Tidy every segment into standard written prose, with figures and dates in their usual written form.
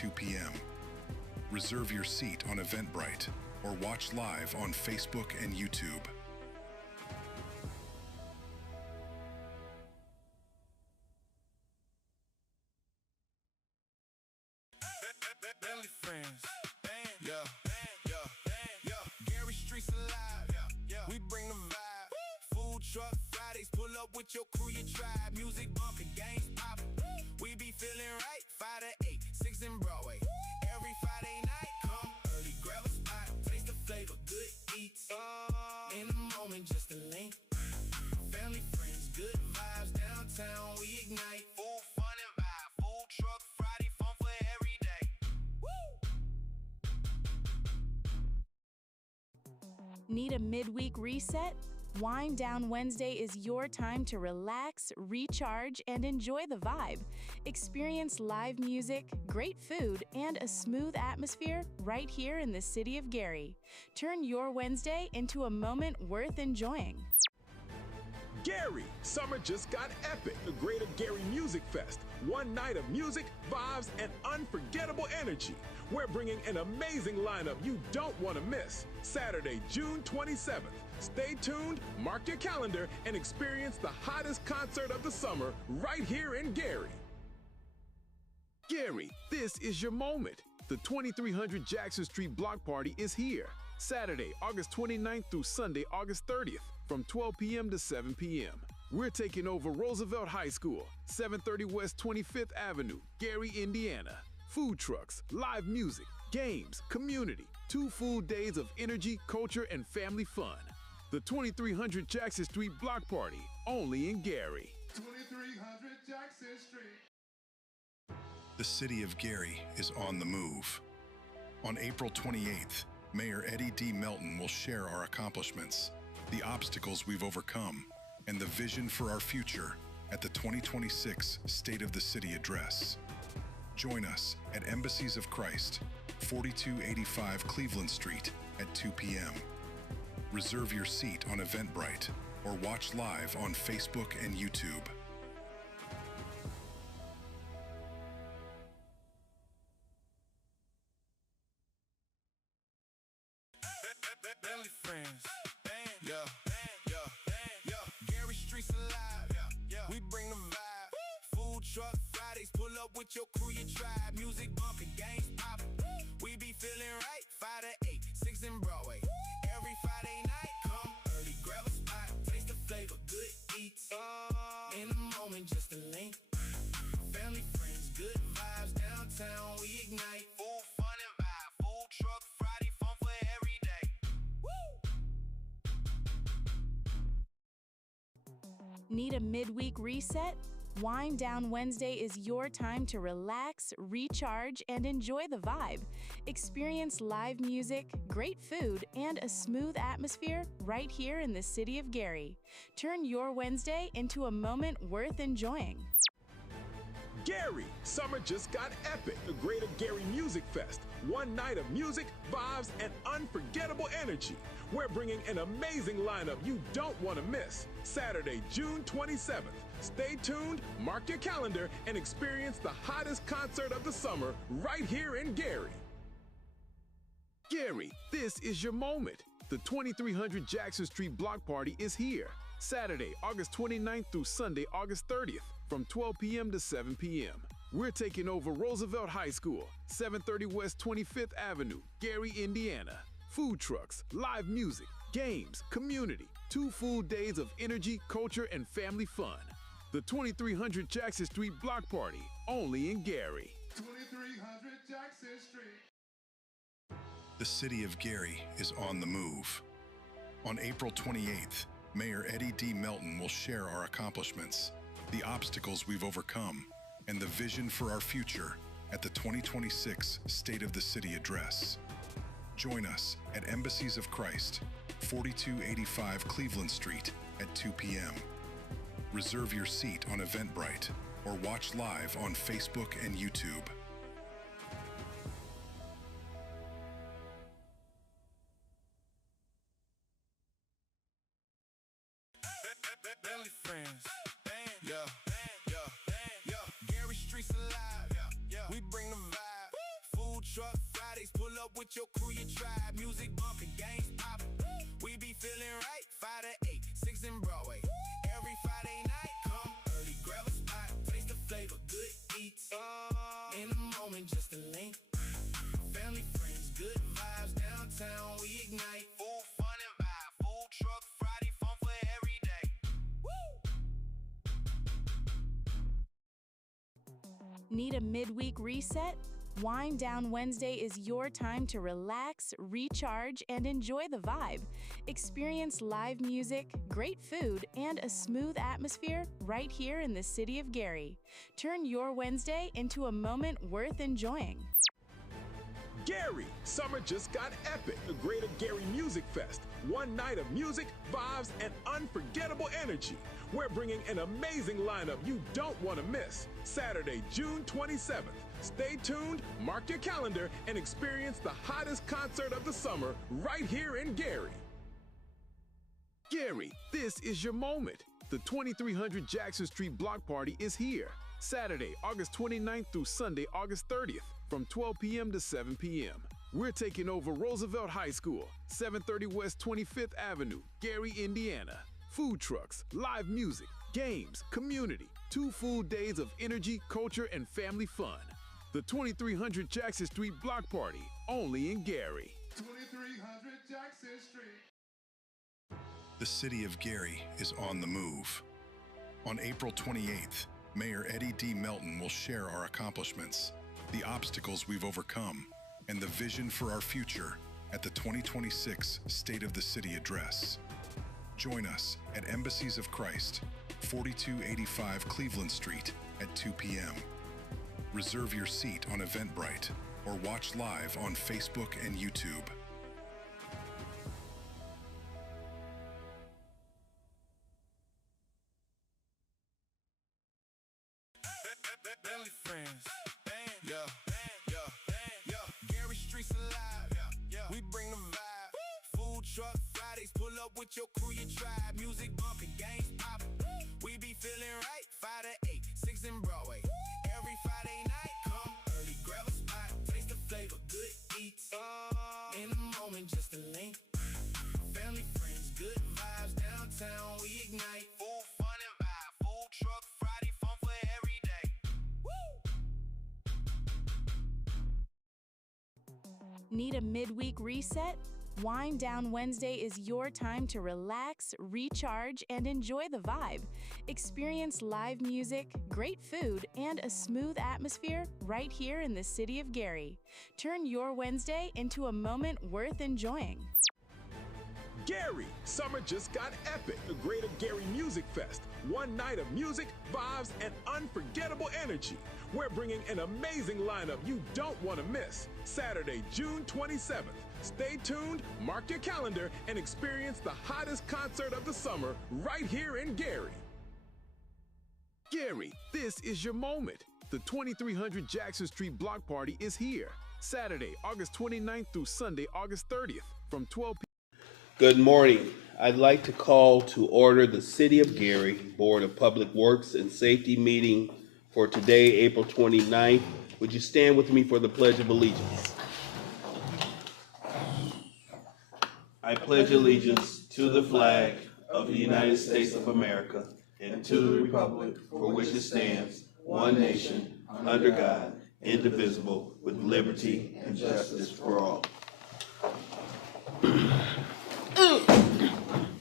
2 p.m. Reserve your seat on Eventbrite or watch live on Facebook and YouTube. Belly friends. Gary Streets alive. We bring the vibe. Food truck Fridays, pull up with your crew, your tribe. Music bumping, games popping. We be feeling right. 5 to 8, 6 in Broadway. Every Friday night, come early, grab a spot. Taste the flavor, good eats. In a moment, just a link. Family, friends, good vibes. Downtown, we ignite. Full fun and vibe. Food truck Friday, fun for every day. Need a midweek reset? Wind Down Wednesday is your time to relax, recharge, and enjoy the vibe. Experience live music, great food, and a smooth atmosphere right here in the city of Gary. Turn your Wednesday into a moment worth enjoying. Gary, summer just got epic. The Greater Gary Music Fest. One night of music, vibes, and unforgettable energy. We're bringing an amazing lineup you don't want to miss. Saturday, June 27th. Stay tuned, mark your calendar, and experience the hottest concert of the summer right here in Gary. Gary, this is your moment. The 2300 Jackson Street Block Party is here. Saturday, August 29th through Sunday, August 30th, from 12 p.m. to 7 p.m. We're taking over Roosevelt High School, 730 West 25th Avenue, Gary, Indiana. Food trucks, live music, games, community, 2 full days of energy, culture, and family fun. The 2300 Jackson Street Block Party, only in Gary. 2300 Jackson Street. The city of Gary is on the move. On April 28th, Mayor Eddie D. Melton will share our accomplishments, the obstacles we've overcome, and the vision for our future at the 2026 State of the City Address. Join us at Embassies of Christ, 4285 Cleveland Street at 2 p.m. Reserve your seat on Eventbrite or watch live on Facebook and YouTube. Belly friends. Gary Streets alive. We bring the vibe. Food truck Fridays, pull up with your crew, your tribe. Music bumping, games popping. We be feeling right. 5 to 8, 6 in Broadway. Every Friday night, come early, grab a spot. Taste the flavor, good eats. In a moment, just a link. Family, friends, good vibes. Downtown, we ignite. Full fun and vibe. Food truck Friday, fun for every day. Need a midweek reset? Wind Down Wednesday is your time to relax, recharge, and enjoy the vibe. Experience live music, great food, and a smooth atmosphere right here in the city of Gary. Turn your Wednesday into a moment worth enjoying. Gary, summer just got epic. The Greater Gary Music Fest. One night of music, vibes, and unforgettable energy. We're bringing an amazing lineup you don't want to miss. Saturday, June 27th. Stay tuned, mark your calendar, and experience the hottest concert of the summer right here in Gary. Gary, this is your moment. The 2300 Jackson Street Block Party is here. Saturday, August 29th through Sunday, August 30th, from 12 p.m. to 7 p.m. We're taking over Roosevelt High School, 730 West 25th Avenue, Gary, Indiana. Food trucks, live music, games, community, 2 full days of energy, culture, and family fun. The 2300 Jackson Street Block Party, only in Gary. 2300 Jackson Street. The city of Gary is on the move. On April 28th, Mayor Eddie D. Melton will share our accomplishments, the obstacles we've overcome, and the vision for our future at the 2026 State of the City Address. Join us at Embassies of Christ, 4285 Cleveland Street at 2 p.m. Reserve your seat on Eventbrite or watch live on Facebook and YouTube. Belly friends. Gary Streets alive. We bring the vibe. with your crew, your tribe. Music bumping, games popping. We be feeling right, 5 to 8, 6 in Broadway. Every Friday night, come early, grab a spot, taste the flavor, good eats. In a moment, just a link. Family, friends, good vibes, downtown, we ignite. Food, fun, and vibe, food truck, Friday, fun for every day. Need a midweek reset? Wind Down Wednesday is your time to relax, recharge, and enjoy the vibe. Experience live music, great food, and a smooth atmosphere right here in the city of Gary. Turn your Wednesday into a moment worth enjoying. Gary, summer just got epic. The Greater Gary Music Fest. One night of music, vibes, and unforgettable energy. We're bringing an amazing lineup you don't want to miss. Saturday, June 27th. Stay tuned, mark your calendar, and experience the hottest concert of the summer right here in Gary. Gary, this is your moment. The 2300 Jackson Street Block Party is here. Saturday, August 29th through Sunday, August 30th, from 12 p.m. to 7 p.m. We're taking over Roosevelt High School, 730 West 25th Avenue, Gary, Indiana. Food trucks, live music, games, community, 2 full days of energy, culture, and family fun. The 2300 Jackson Street Block Party, only in Gary. 2300 Jackson Street. The city of Gary is on the move. On April 28th, Mayor Eddie D. Melton will share our accomplishments, the obstacles we've overcome, and the vision for our future at the 2026 State of the City Address. Join us at Embassies of Christ, 4285 Cleveland Street at 2 p.m. Reserve your seat on Eventbrite or watch live on Facebook and YouTube. Family, friends, yeah, Gary Streets alive, we bring the vibe. Food truck Fridays, pull up with your crew, your tribe. Music bumping, games popping. We be feeling right, 5 to 8, 6 in Broadway. Every Friday night, come early, grab a spot, taste the flavor, good eats. In a moment, just a link. Family, friends, good vibes, downtown, we ignite. Food, fun, and vibe, food truck Friday, fun for every day. Need a midweek reset? Wind Down Wednesday is your time to relax, recharge, and enjoy the vibe. Experience live music, great food, and a smooth atmosphere right here in the city of Gary. Turn your Wednesday into a moment worth enjoying. Gary, summer just got epic. The Greater Gary Music Fest. One night of music, vibes, and unforgettable energy. We're bringing an amazing lineup you don't want to miss. Saturday, June 27th. Stay tuned, mark your calendar, and experience the hottest concert of the summer right here in Gary. Gary, this is your moment. The 2300 Jackson Street Block Party is here. Saturday, August 29th through Sunday, August 30th, from 12 p.m. Good morning. I'd like to call to order the City of Gary Board of Public Works and Safety meeting for today, April 29th. Would you stand with me for the Pledge of Allegiance? I pledge allegiance to the flag of the United States of America and to the republic for which it stands, one nation, under God, indivisible, with liberty and justice for all.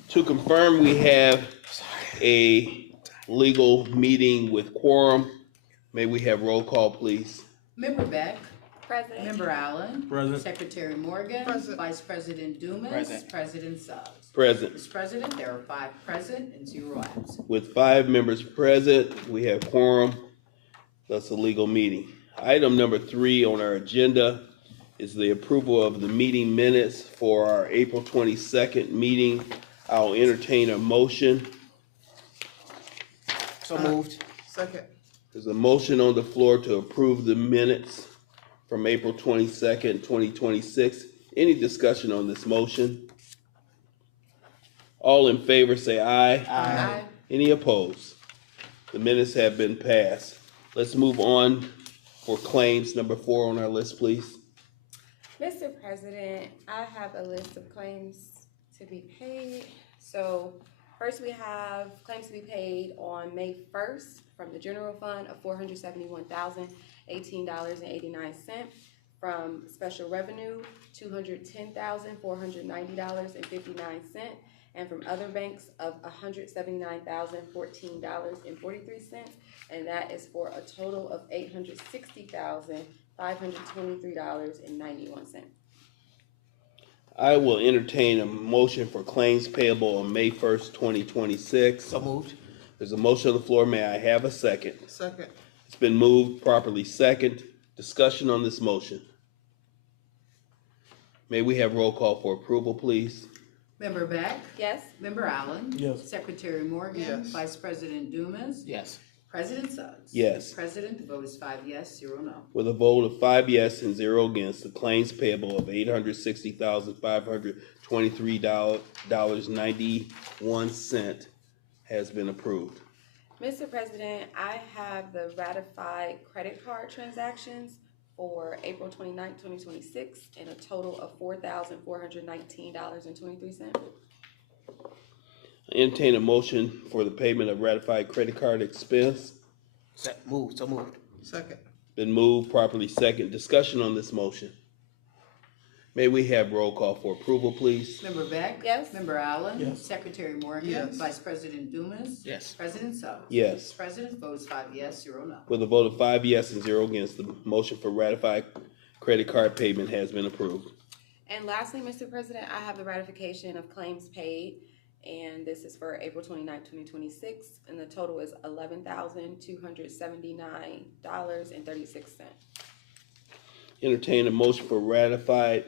To confirm, we have a legal meeting with quorum. May we have roll call, please? Member Beck. Present. Member Allen. Present. Secretary Morgan. Present. Vice President Dumas. Present. President Suggs. Present. Mr. President, there are 5 present and 0 absent. With 5 members present, we have quorum. That's a legal meeting. Item number 3 on our agenda is the approval of the meeting minutes for our April 22nd meeting. I'll entertain a motion. So moved. Second. There's a motion on the floor to approve the minutes from April 22nd, 2026. Any discussion on this motion? All in favor say aye. Aye. Any opposed? The minutes have been passed. Let's move on for claims number 4 on our list, please. Mr. President, I have a list of claims to be paid. So first we have claims to be paid on May 1st from the general fund of $471,018.89. From special revenue, $210,490.59. And from other banks of $179,014.43. And that is for a total of $860,523.91. I will entertain a motion for claims payable on May 1st, 2026. So moved. There's a motion on the floor. May I have a second? Second. It's been moved, properly second. Discussion on this motion. May we have roll call for approval, please? Member Beck? Yes? Member Allen? Yes. Secretary Morgan? Yes. Vice President Dumas? Yes. President Suggs? Yes. President, the vote is 5 yes, 0 no. With a vote of 5 yes and 0 against, the claims payable of $860,523.91 has been approved. Mr. President, I have the ratified credit card transactions for April 29th, 2026, in a total of $4,419.23. I entertain a motion for the payment of ratified credit card expense. So moved. Second. Been moved, properly second. Discussion on this motion. May we have roll call for approval, please? Member Beck? Yes. Member Allen? Yes. Secretary Morgan? Yes. Vice President Dumas? Yes. President Suggs? Yes. President, the vote is 5 yes, 0 no. With a vote of 5 yes and 0 against, the motion for ratified credit card payment has been approved. And lastly, Mr. President, I have the ratification of claims paid, and this is for April 29th, 2026, and the total is $11,279.36. Entertain a motion for ratified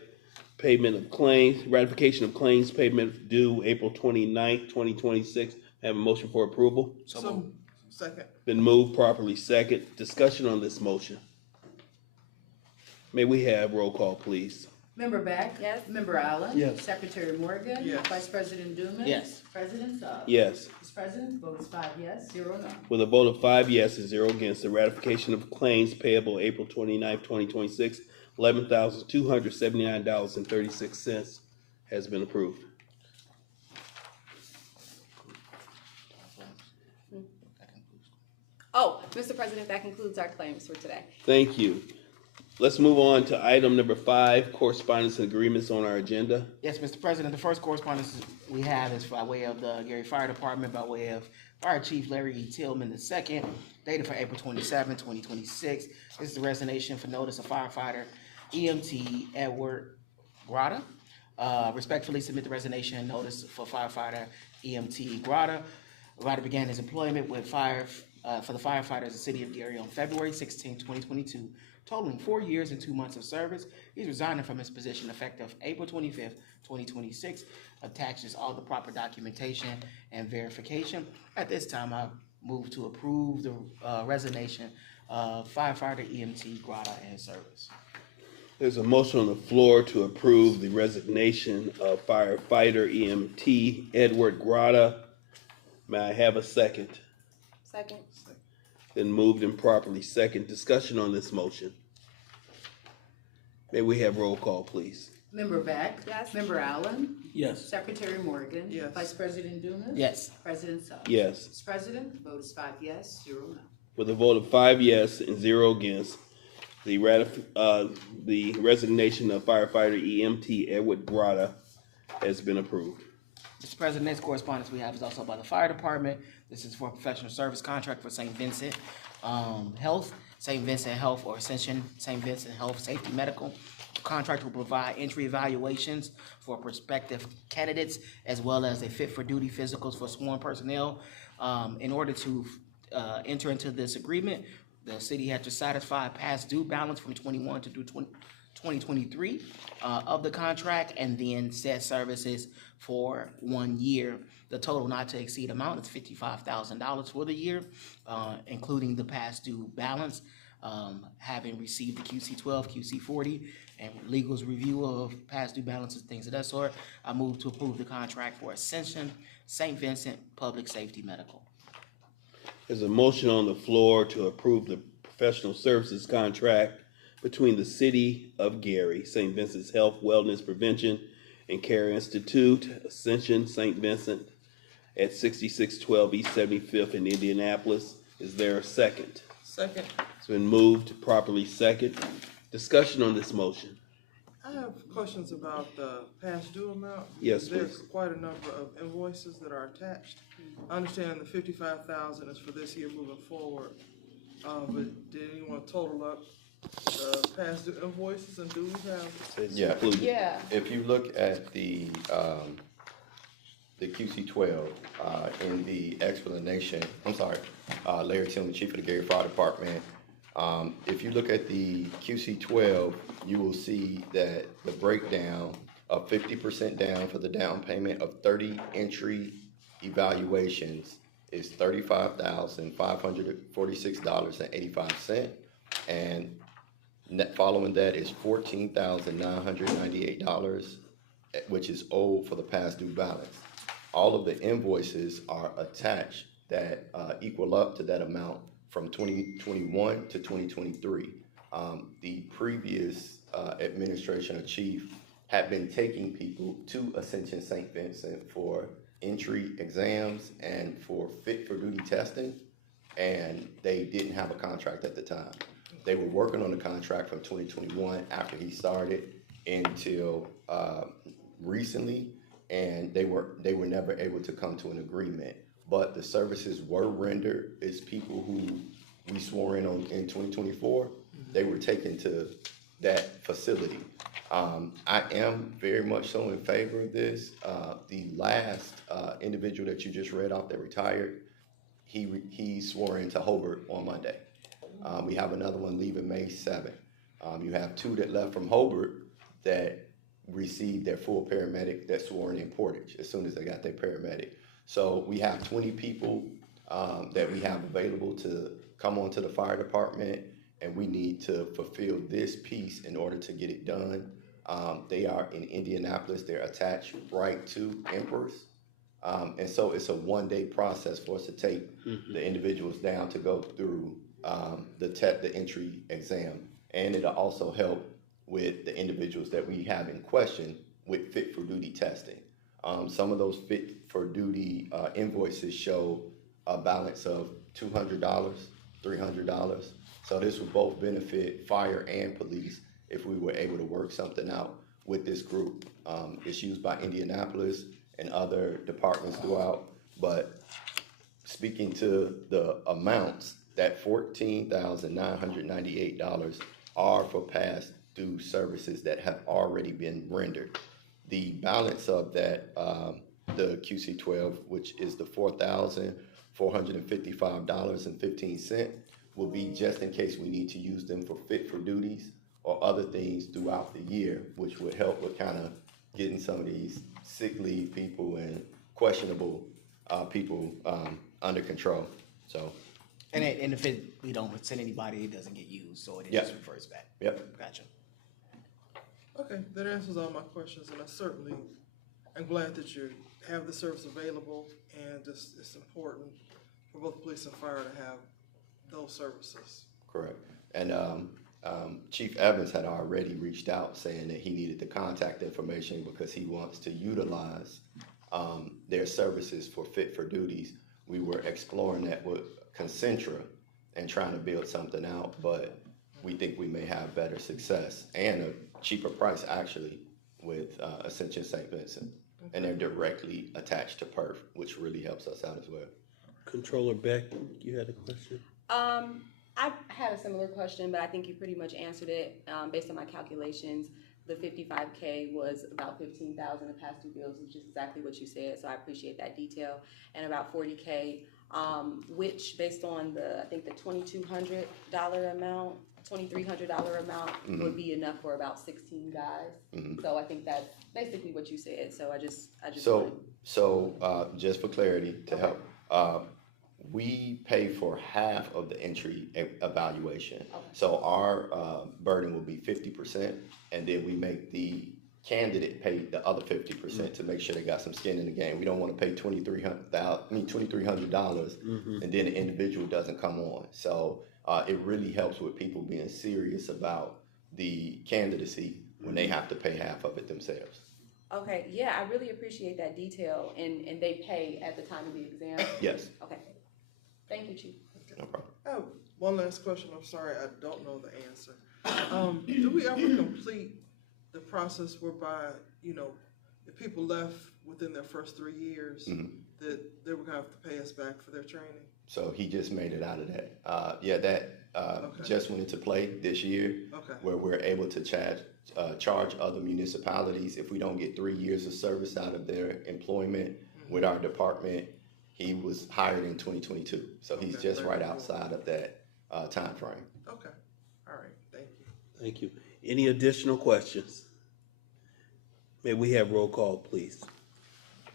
payment of claims, ratification of claims payment due April 29th, 2026. Have a motion for approval. So moved. Second. Been moved, properly second. Discussion on this motion. May we have roll call, please? Member Beck? Yes. Member Allen? Yes. Secretary Morgan? Yes. Vice President Dumas? Yes. President Suggs? Yes. Mr. President, the vote is 5 yes, 0 no. With a vote of 5 yes and 0 against, the ratification of claims payable April 29th, 2026, $11,279.36 has been approved. Oh, Mr. President, that concludes our claims for today. Thank you. Let's move on to item number 5, correspondence and agreements on our agenda. Yes, Mr. President, the first correspondence we have is by way of the Gary Fire Department, by way of Fire Chief Larry E. Tillman II, dated for April 27, 2026. This is the resignation for notice of firefighter EMT Edward Grata. Respectfully submit the resignation notice for firefighter EMT Grata. Grata began his employment with for the firefighters of the city of Gary on February 16, 2022, totaling 4 years and 2 months of service. He's resigning from his position effective April 25th, 2026. Attaches all the proper documentation and verification. At this time, I move to approve the resignation of firefighter EMT Grata and service. There's a motion on the floor to approve the resignation of firefighter EMT Edward Grata. May I have a second? Second. Then moved and properly second. Discussion on this motion. May we have roll call, please? Member Beck? Yes. Member Allen? Yes. Secretary Morgan? Yes. Vice President Dumas? Yes. President Suggs? Yes. Mr. President, the vote is 5 yes, 0 no. With a vote of 5 yes and 0 against, the resignation of firefighter EMT Edward Grata has been approved. Mr. President, next correspondence we have is also by the fire department. This is for a professional service contract for St. Vincent Health, St. Vincent Health or Ascension St. Vincent Health Safety Medical. The contract will provide entry evaluations for prospective candidates as well as a fit for duty physicals for sworn personnel. In order to enter into this agreement, the city had to satisfy past due balance from 21 to 2023 of the contract, and then set services for 1 year. The total not to exceed amount is $55,000 for the year, including the past due balance. Having received the QC12, QC40, and legal's review of past due balances, things of that sort, I move to approve the contract for Ascension St. Vincent Public Safety Medical. There's a motion on the floor to approve the professional services contract between the City of Gary, St. Vincent's Health, Wellness, Prevention, and Care Institute, Ascension St. Vincent, at 6612 East 75th in Indianapolis. Is there a second? Second. It's been moved, properly second. Discussion on this motion. I have questions about the past due amount. Yes, There's please. quite a number of invoices that are attached. I understand the 55,000 is for this year moving forward. But did anyone total up the past due invoices and dues have? Yeah. Yeah. If you look at the QC12, in the explanation, I'm sorry, Larry Tillman, Chief of the Gary Fire Department, if you look at the QC12, you will see that the breakdown of 50% down for the down payment of 30 entry evaluations is $35,546.85, and following that is $14,998, which is owed for the past due balance. All of the invoices are attached that equal up to that amount from 2021 to 2023. The previous administration or chief had been taking people to Ascension St. Vincent for entry exams and for fit for duty testing, and they didn't have a contract at the time. They were working on the contract from 2021 after he started until recently, and they were never able to come to an agreement. But the services were rendered. It's people who we swore in on in 2024. They were taken to that facility. I am very much so in favor of this. The last individual that you just read off that retired, he swore into Hobart on Monday. We have another one leaving May 7th. You have two that left from Hobart that received their full paramedic that swore in Portage as soon as they got their paramedic. So we have 20 people that we have available to come onto the fire department, and we need to fulfill this piece in order to get it done. They are in Indianapolis. They're attached right to Empress. And so it's a one-day process for us to take the individuals down to go through the entry exam. And it'll also help with the individuals that we have in question with fit for duty testing. Some of those fit for duty invoices show a balance of $200, $300. So this would both benefit fire and police if we were able to work something out with this group. It's used by Indianapolis and other departments throughout, but speaking to the amounts, that $14,998 are for past due services that have already been rendered. The balance of that, the QC12, which is the $4,455.15, will be just in case we need to use them for fit for duties or other things throughout the year, which would help with kind of getting some of these sick leave people and questionable people under control. So. And if we don't send anybody, it doesn't get used, so it just refers back. Yep. Gotcha. Okay, that answers all my questions, and I certainly am glad that you have the service available, and it's important for both police and fire to have those services. Correct. And Chief Evans had already reached out saying that he needed the contact information because he wants to utilize their services for fit for duties. We were exploring that with Concentra and trying to build something out, but we think we may have better success and a cheaper price actually with Ascension St. Vincent. Okay. And they're directly attached to Perf, which really helps us out as well. Controller Beck, you had a question? I had a similar question, but I think you pretty much answered it. Based on my calculations, the $55K was about $15,000 of past due bills, which is exactly what you said. So I appreciate that detail. And about $40K, which based on I think the $2,300 amount would be enough for about 16 guys. So I think that's basically what you said. So I just. So just for clarity to help. We pay for half of the entry evaluation. Okay. So our burden will be 50%, and then we make the candidate pay the other 50% to make sure they got some skin in the game. We don't want to pay $2,300, and then the individual doesn't come on. So it really helps with people being serious about the candidacy when they have to pay half of it themselves. Okay, yeah, I really appreciate that detail, and they pay at the time of the exam? Yes. Okay, thank you, Chief. No problem. I have one last question. I'm sorry, I don't know the answer. Do we ever complete the process whereby, you know, if people left within their first 3 years, that they would have to pay us back for their training? So he just made it out of that. Just went into play this year, where we're able to charge other municipalities if we don't get 3 years of service out of their employment with our department. He was hired in 2022, so he's just right outside of that time frame. Okay, all right, thank you. Thank you. Any additional questions? May we have roll call, please?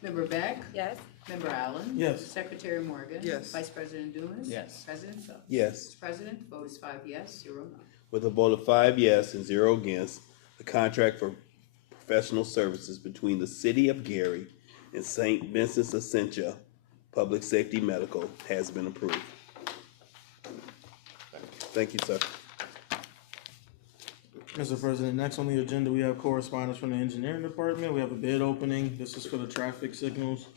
Member Beck? Yes. Member Allen? Yes. Secretary Morgan? Yes. Vice President Dumas? Yes. President Phelps? Yes. Mr. President, vote is 5 yes, 0 no. With a vote of 5 yes and 0 against, the contract for professional services between the City of Gary and St. Vincent Essentia Public Safety Medical has been approved. Thank you, sir. Mr. President, next on the agenda, we have correspondence from the engineering department. We have a bid opening. This is for the traffic signals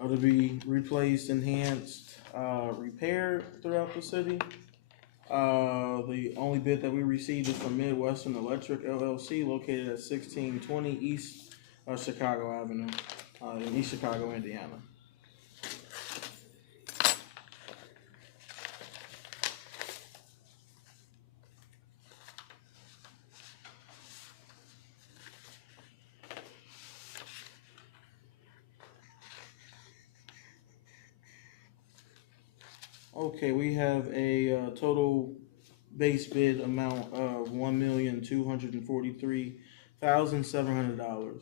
to be replaced, enhanced, repaired throughout the city. The only bid that we received is from Midwestern Electric LLC, located at 1620 East Chicago Avenue in East Chicago, Indiana. Okay, we have a total base bid amount of $1,243,700.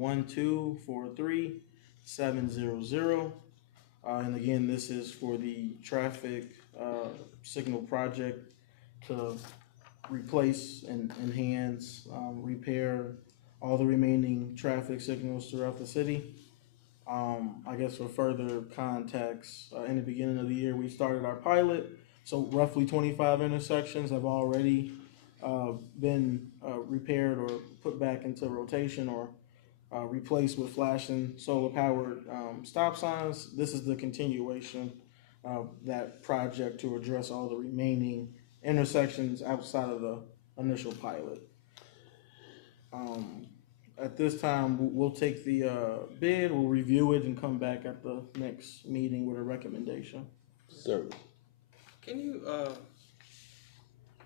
1243700. And again, this is for the traffic signal project to replace and enhance, repair all the remaining traffic signals throughout the city. I guess for further context, in the beginning of the year, we started our pilot. So roughly 25 intersections have already been repaired or put back into rotation or replaced with flashing solar-powered stop signs. This is the continuation of that project to address all the remaining intersections outside of the initial pilot. At this time, we'll take the bid, we'll review it, and come back at the next meeting with a recommendation. Certainly. Can you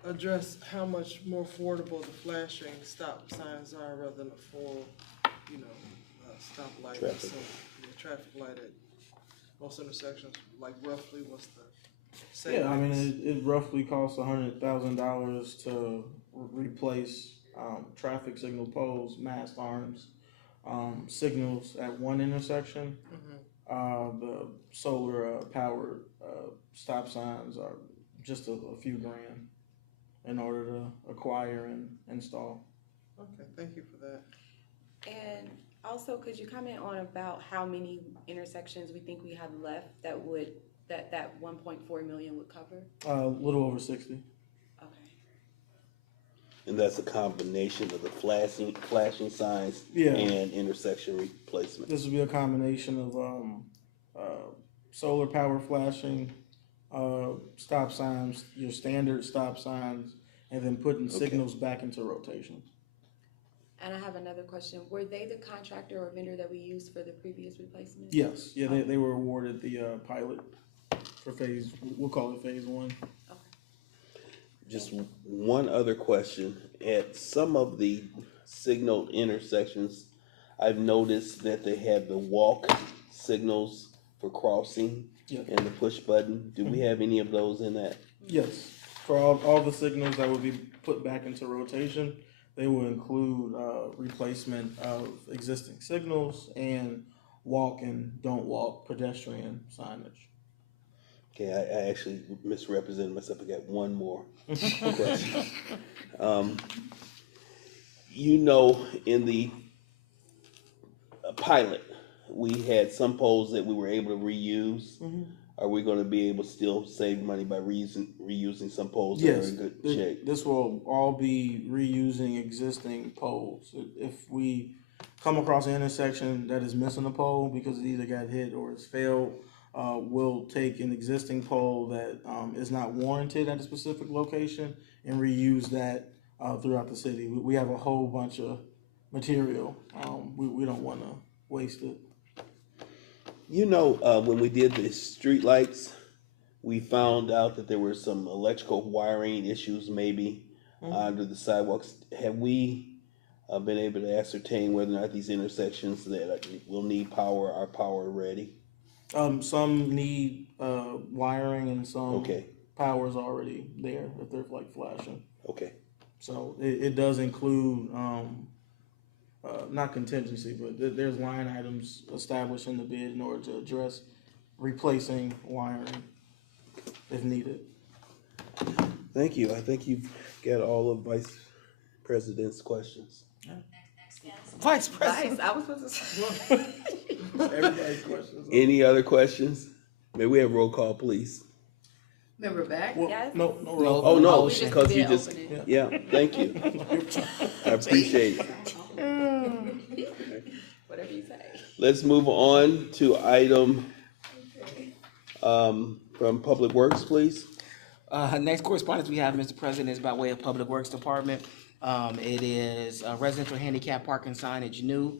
address how much more affordable the flashing stop signs are rather than a full, stop light? Traffic. Traffic light at most intersections, like roughly what's the Yeah, I savings? mean, it roughly costs $100,000 to replace traffic signal poles, mast arms, signals at one intersection. The solar powered stop signs are just a few grand in order to acquire and install. Okay, thank you for that. And also, could you comment on about how many intersections we think we have left that that 1.4 million would cover? A little over 60. And that's a combination of the flashing signs and intersection replacement. This would be a combination of solar power flashing, stop signs, your standard stop signs, and then putting signals back into rotation. And I have another question. Were they the contractor or vendor that we used for the previous replacement? Yes, yeah, they were awarded the pilot for we'll call it phase 1. Just one other question. At some of the signal intersections, I've noticed that they have the walk signals for crossing and the push button. Do we have any of those in that? Yes, for all the signals that will be put back into rotation, they will include replacement of existing signals and walk and don't walk pedestrian signage. Okay, I actually misrepresented myself. I got one more question. In the pilot, we had some poles that we were able to reuse. are we gonna be able to still save money by reusing some poles that are Yes, in good shape? this will all be reusing existing poles. If we come across an intersection that is missing a pole because it either got hit or it's failed, we'll take an existing pole that is not warranted at a specific location and reuse that throughout the city. We have a whole bunch of material. We don't want to waste it. You know, when we did the street lights, we found out that there were some electrical wiring issues maybe under the sidewalks. Have we been able to ascertain whether or not these intersections that will need power are power ready? Some need wiring and some Okay. power's already there if they're like flashing. Okay. So it does include not contingency, but there's line items established in the bid in order to address replacing wiring if needed. Thank you. I think you've got all of Vice President's questions. Vice President. I was supposed to say. Everybody's questions. Any other questions? May we have roll call, please? Member Beck? Well, Yes. no No. roll. Oh, no, we just because you did just, open it. yeah, thank you. I appreciate it. Whatever you say. Let's move on to item from Public Works, please. Next correspondence we have, Mr. President, is by way of Public Works Department. It is residential handicap parking signage new.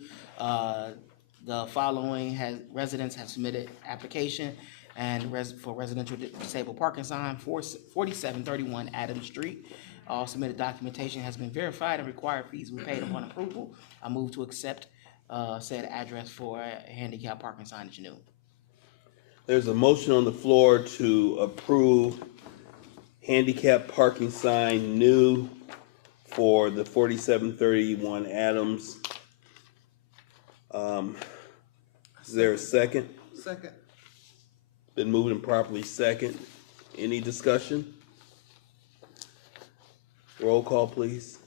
The following residents have submitted application and for residential disabled parking sign 4731 Adams Street. All submitted documentation has been verified and required fees will be paid upon approval. I move to accept said address for handicap parking signage new. There's a motion on the floor to approve handicap parking sign new for the 4731 Adams. Is there a second? Second. Been moved and properly second. Any discussion? Roll call, please.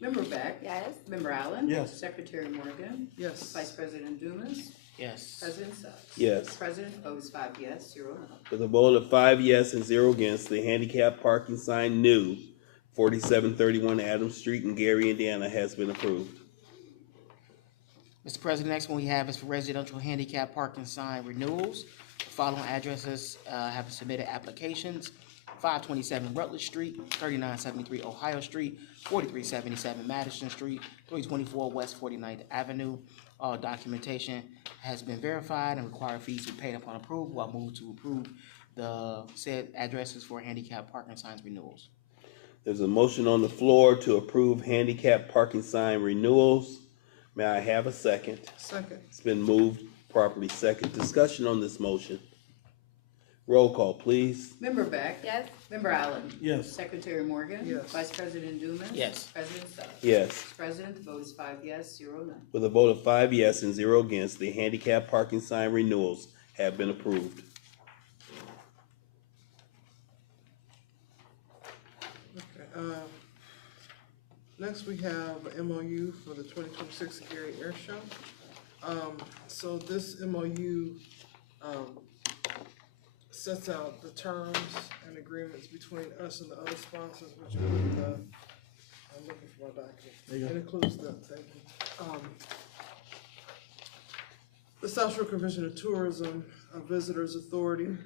Member Beck? Yes. Member Allen? Yes. Secretary Morgan? Yes. Vice President Dumas? Yes. President Suggs? Yes. President opposed, 5 yes, 0 no. With a vote of 5 yes and 0 against, the handicap parking sign new 4731 Adams Street in Gary, Indiana has been approved. Mr. President, next one we have is for residential handicap parking sign renewals. The following addresses have submitted applications: 527 Rutledge Street, 3973 Ohio Street, 4377 Madison Street, 324 West 49th Avenue. All documentation has been verified and required fees to be paid upon approval. I move to approve the said addresses for handicap parking signs renewals. There's a motion on the floor to approve handicap parking sign renewals. May I have a second? Second. It's been moved, properly second. Discussion on this motion. Roll call, please. Member Beck? Yes. Member Allen? Yes. Secretary Morgan? Yes. Vice President Dumas? Yes. President Suggs? Yes. President, the vote is 5 yes, 0 no. With a vote of 5 yes and 0 against, the handicap parking sign renewals have been approved. Okay, next we have a MOU for the 2026 Gary Air Show. So this MOU, sets out the terms and agreements between us and the other sponsors, which include the, I'm looking for my document. There you go. It includes the, thank you. The South Shore Convention of Tourism, Visitors Authority,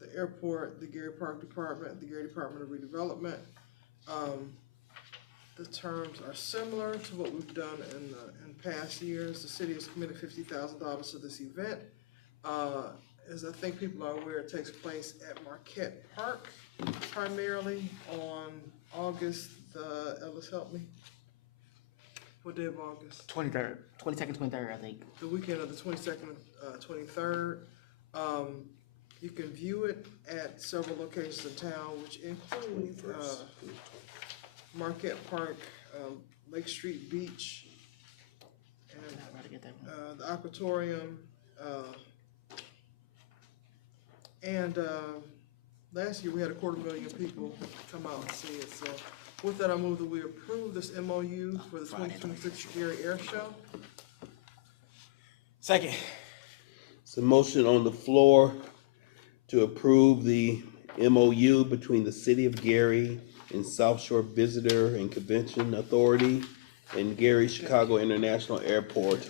the airport, the Gary Park Department, the Gary Department of Redevelopment. The terms are similar to what we've done in past years. The city has committed $50,000 to this event. As I think people are aware, it takes place at Marquette Park, primarily on August, Ellis, help me. What day of August? 23rd, 22nd, 23rd, I think. The weekend of the 22nd, 23rd. You can view it at several locations in town, which include Marquette Park, Lake Street Beach, and the Aquatorium. And last year we had 250,000 people come out and see it. So with that, I move that we approve this MOU for the 2026 Gary Air Show. Second. It's a motion on the floor to approve the MOU between the City of Gary and South Shore Visitor and Convention Authority and Gary Chicago International Airport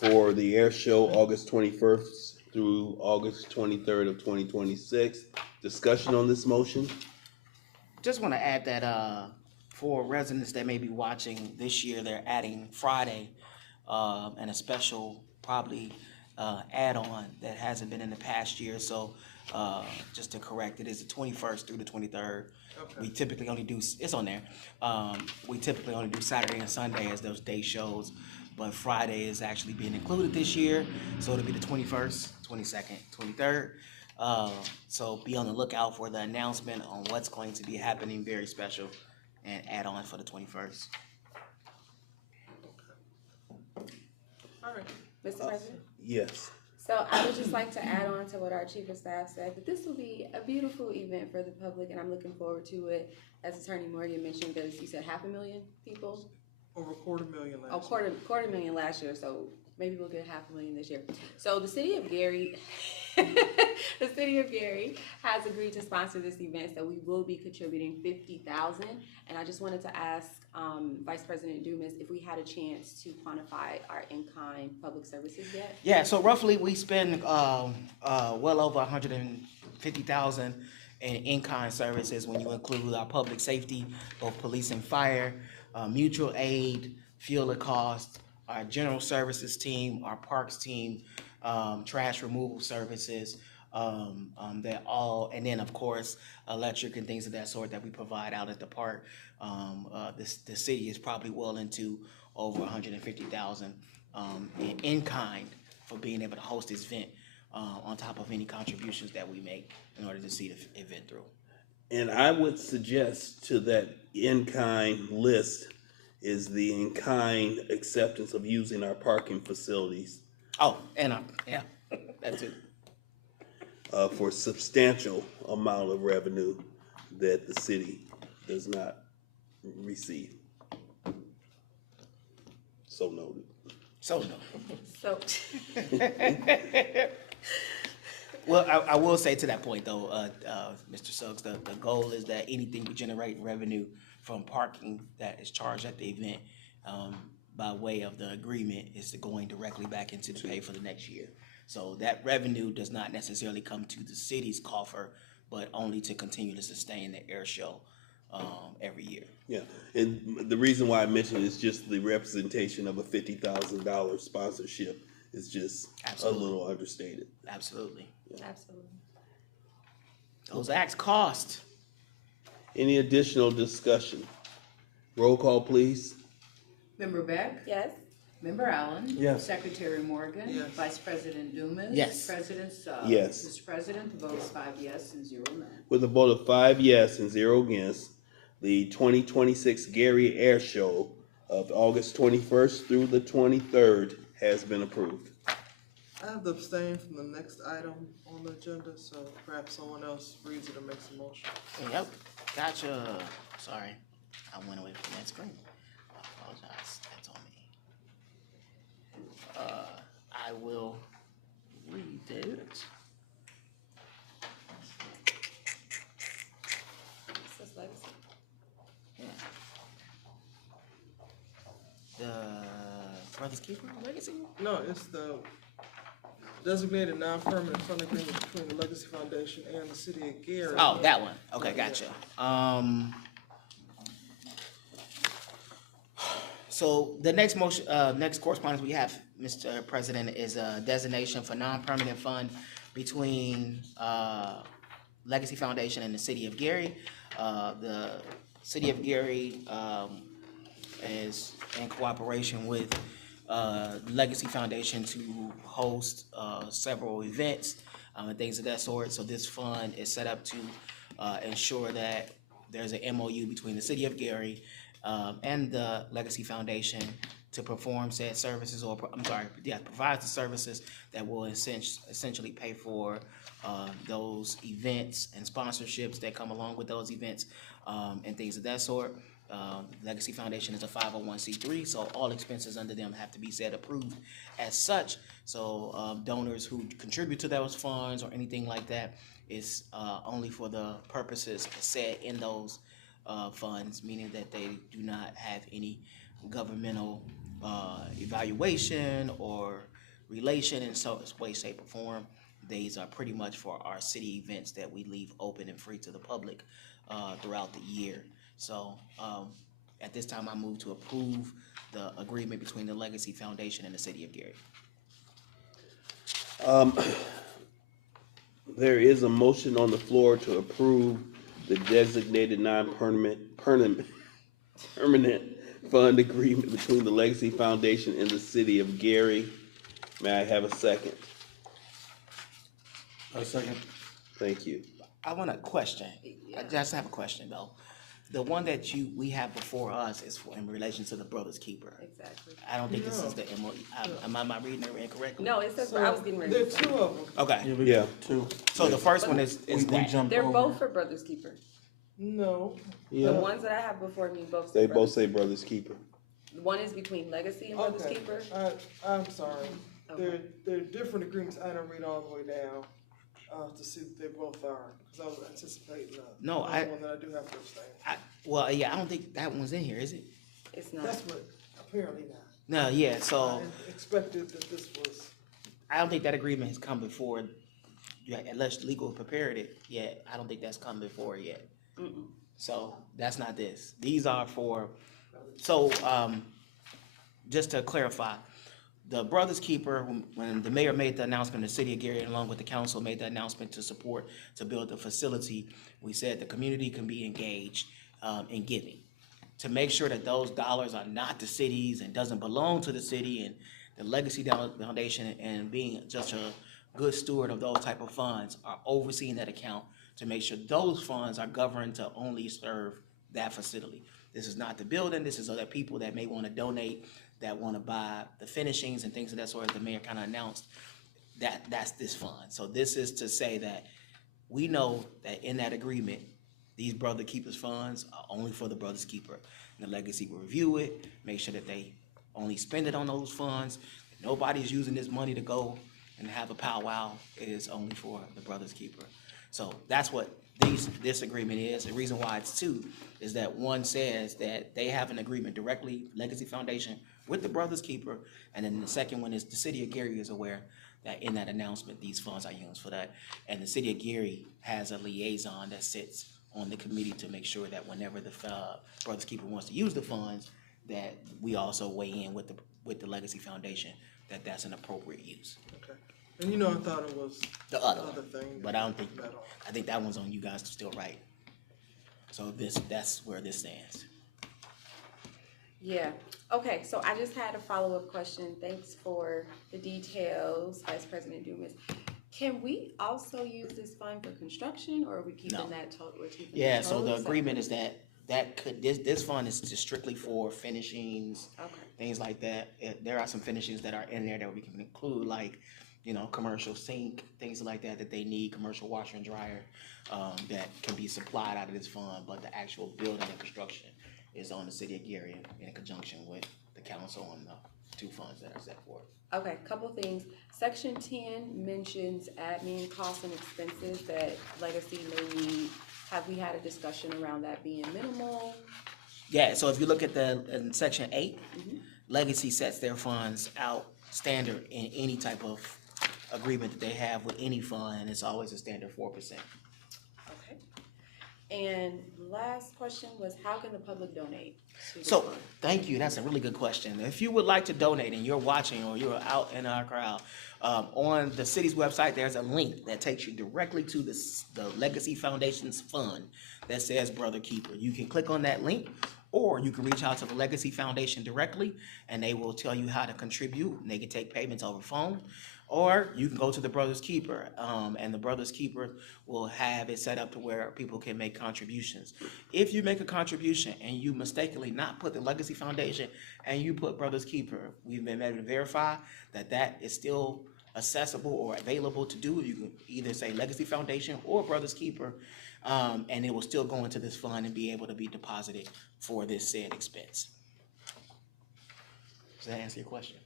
for the air show August 21st through August 23rd of 2026. Discussion on this motion? Just want to add that for residents that may be watching this year, they're adding Friday and a special probably add-on that hasn't been in the past year. So just to correct, it is the 21st through the 23rd. Okay. We typically only do, it's on there. We typically only do Saturday and Sunday as those day shows, but Friday is actually being included this year. So it'll be the 21st, 22nd, 23rd. So be on the lookout for the announcement on what's going to be happening, very special, and add on for the 21st. All right. Mr. President? Yes. So I would just like to add on to what our chief of staff said, that this will be a beautiful event for the public, and I'm looking forward to it. As Attorney Morgan mentioned, because you said 500,000 people? Over 250,000 last Oh, quarter million last year, so maybe we'll get 500,000 this year. So the city of Gary, the city of Gary has agreed to sponsor this event, so we will be contributing 50,000. And I just wanted to ask Vice President Dumas if we had a chance to quantify our in-kind public services yet. Yeah, so roughly we spend well over 150,000 in-kind services when you include our public safety, both police and fire, mutual aid, fuel cost, our general services team, our parks team, trash removal services, that all, and then of course electric and things of that sort that we provide out at the park. The city is probably well into over 150,000 in kind for being able to host this event, on top of any contributions that we make in order to see the event through. And I would suggest to that in-kind list is the in-kind acceptance of using our parking facilities. Oh, and yeah, that's it. For a substantial amount of revenue that the city does not receive. So noted. So noted. So. Well, I will say to that point though, Mr. Suggs, the goal is that anything we generate revenue from parking that is charged at the event, by way of the agreement, is going directly back into the pay for the next year. So that revenue does not necessarily come to the city's coffer, but only to continue to sustain the air show every year. Yeah, and the reason why I mentioned it is just the representation of a $50,000 sponsorship is just Absolutely. a little understated. Absolutely. Absolutely. Those acts cost. Any additional discussion? Roll call, please. Member Beck? Yes. Member Allen? Yes. Secretary Morgan? Yes. Vice President Dumas? Yes. President Suggs? Yes. Mr. President, the vote is 5 yes and 0 no. With a vote of 5 yes and 0 against, the 2026 Gary Air Show of August 21st through the 23rd has been approved. I have to abstain from the next item on the agenda, so perhaps someone else reads it or makes a motion. Yep. Gotcha. Sorry, I went away from that screen. I apologize. That's on me. I will read it. This is legacy. Yeah. The Brothers Keeper Legacy? No, it's the designated non-permanent fund agreement between the Legacy Foundation and the city of Gary. Oh, that one. Okay, gotcha. So the next motion, next correspondence we have, Mr. President, is a designation for non-permanent fund between Legacy Foundation and the city of Gary. The city of Gary is in cooperation with Legacy Foundation to host several events and things of that sort. So this fund is set up to ensure that there's an MOU between the city of Gary and the Legacy Foundation to perform said services, or provide the services that will essentially pay for those events and sponsorships that come along with those events and things of that sort. Legacy Foundation is a 501c3, so all expenses under them have to be said approved as such. So donors who contribute to those funds or anything like that is only for the purposes set in those funds, meaning that they do not have any governmental evaluation or relation in some way, shape, or form. These are pretty much for our city events that we leave open and free to the public throughout the year. So at this time, I move to approve the agreement between the Legacy Foundation and the City of Gary. There is a motion on the floor to approve the designated non-permanent permanent fund agreement between the Legacy Foundation and the City of Gary. May I have a second? A second. Thank you. I want a question. I just have a question though. The one that we have before us is in relation to the Brothers Keeper. Exactly. I don't think this is the MOU. Am I reading it incorrectly? No, it says, I was getting ready. There are two of them. Okay. Yeah. Two. So the first one is We that. jumped They're over. both for Brothers Keeper. No. Yeah. The ones that I have before me both They say both Brothers. say Brothers Keeper. One is between Legacy and Brothers Okay. Keeper. I'm sorry. Okay. There are different agreements. I don't read all the way down to see what they both are, because I was anticipating No, one that I do have to abstain. Well, yeah, I don't think that one's in here, is it? It's not. That's what, apparently not. No, yeah, so I expected that this was, I don't think that agreement has come before, unless legal prepared it yet. I don't think that's come before yet. Mm-mm. So that's not this. These are for, so, just to clarify, the Brothers Keeper, when the mayor made the announcement, the city of Gary, along with the council, made the announcement to support, to build the facility, we said the community can be engaged in giving, to make sure that those dollars are not the city's and doesn't belong to the city, and the Legacy Foundation, and being just a good steward of those type of funds, are overseeing that account to make sure those funds are governed to only serve that facility. This is not the building, this is other people that may want to donate, that want to buy the finishings and things of that sort, as the mayor kind of announced, that's this fund. So this is to say that we know that in that agreement, these Brother Keepers funds are only for the Brothers Keeper. And the Legacy will review it, make sure that they only spend it on those funds. Nobody's using this money to go and have a powwow. It is only for the Brothers Keeper. So that's what this agreement is. The reason why it's two is that one says that they have an agreement directly, Legacy Foundation, with the Brothers Keeper, and then the second one is the city of Gary is aware that in that announcement, these funds are used for that. And the city of Gary has a liaison that sits on the committee to make sure that whenever the Brothers Keeper wants to use the funds, that we also weigh in with the Legacy Foundation, that that's an appropriate use. okay. And I thought it was The other thing. But I don't think, At all. I think that one's on you guys to still write. So that's where this stands. Yeah, okay, so I just had a follow-up question. Thanks for the details, Vice President Dumas. Can we also use this fund for construction, or are we keeping No. that total? We're keeping Yeah, that so the total agreement is that this fund is just strictly for finishings, separate? Okay, things like that. There are some finishings that are in there that we can include, like, commercial sink, things like that they need, commercial washer and dryer, that can be supplied out of this fund, but the actual building and construction is on the city of Gary in conjunction with the council on the two funds that are set forth. okay, couple things. Section 10 mentions admin costs and expenses that Legacy may need. Have we had a discussion around that being minimal? Yeah, so if you look at in section 8, Legacy sets their funds out standard in any type of agreement that they have with any fund, and it's always a standard 4%. Okay. And last question was, how can the public donate to this So, fund? thank you, that's a really good question. If you would like to donate and you're watching or you're out in our crowd, on the city's website, there's a link that takes you directly to the Legacy Foundation's fund that says Brother Keeper. You can click on that link, or you can reach out to the Legacy Foundation directly, and they will tell you how to contribute, and they can take payments over phone. Or you can go to the Brothers Keeper, and the Brothers Keeper will have it set up to where people can make contributions. If you make a contribution and you mistakenly not put the Legacy Foundation and you put Brothers Keeper, we've been able to verify that that is still accessible or available to do. You can either say Legacy Foundation or Brothers Keeper, and it will still go into this fund and be able to be deposited for this said expense. Does that answer your question?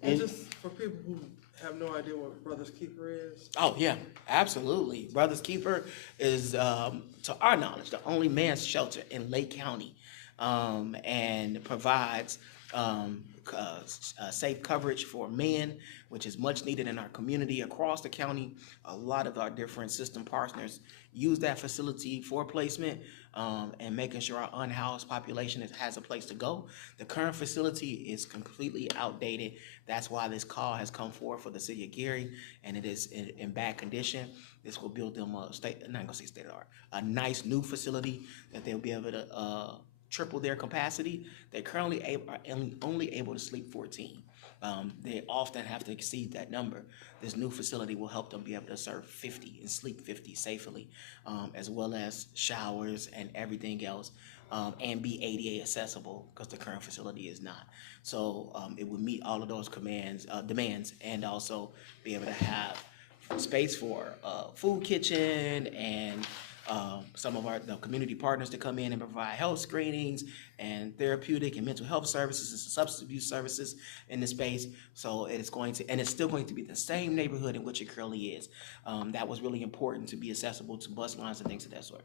And just for people who have no idea what Brothers Keeper is? Oh, yeah, absolutely. Brothers Keeper is, to our knowledge, the only man's shelter in Lake County, and provides safe coverage for men, which is much needed in our community across the county. A lot of our different system partners use that facility for placement, and making sure our unhoused population has a place to go. The current facility is completely outdated. That's why this call has come forward for the city of Gary, and it is in bad condition. This will build them a state of the art, a nice new facility that they'll be able to triple their capacity. They currently are only able to sleep 14. They often have to exceed that number. This new facility will help them be able to serve 50 and sleep 50 safely, as well as showers and everything else, and be ADA accessible, because the current facility is not. So it would meet all of those demands, and also be able to have space for food kitchen and some of the community partners to come in and provide health screenings and therapeutic and mental health services and substance abuse services in the space. So it's still going to be the same neighborhood in which it currently is. That was really important, to be accessible to bus lines and things of that sort.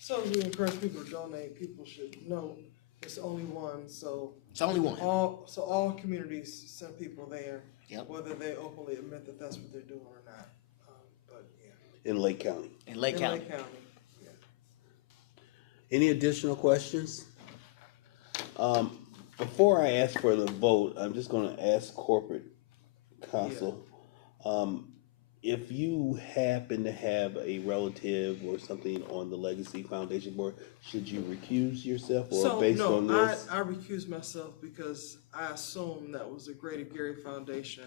So as we encourage people to donate, people should know it's only one, so. It's only one. All communities send people there. Yep. Whether they openly admit that that's what they're doing or not. But yeah. In Lake County. In Lake County. Lake County. Yeah. Any additional questions? Before I ask for the vote, I'm just gonna ask corporate counsel. If you happen to have a relative or something on the Legacy Foundation board, should you recuse yourself, or based on this? I recuse myself because I assume that was the Greater Gary Foundation.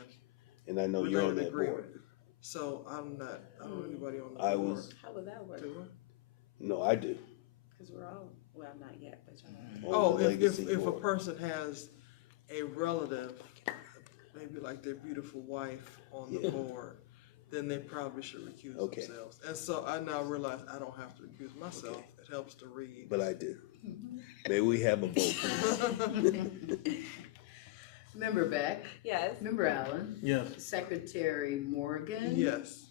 And I know you're on that board. So I don't know anybody on the I board. was, How would that work? no, I do. Because we're all, well, not yet, but. Oh, On the Legacy if a board. person has a relative, maybe like their beautiful wife on the board, then they probably should recuse themselves. And so I now realize I don't have to recuse myself. It helps to read. But I do. May we have a vote? Member Beck? Yes. Member Allen? Yes. Secretary Morgan? Yes.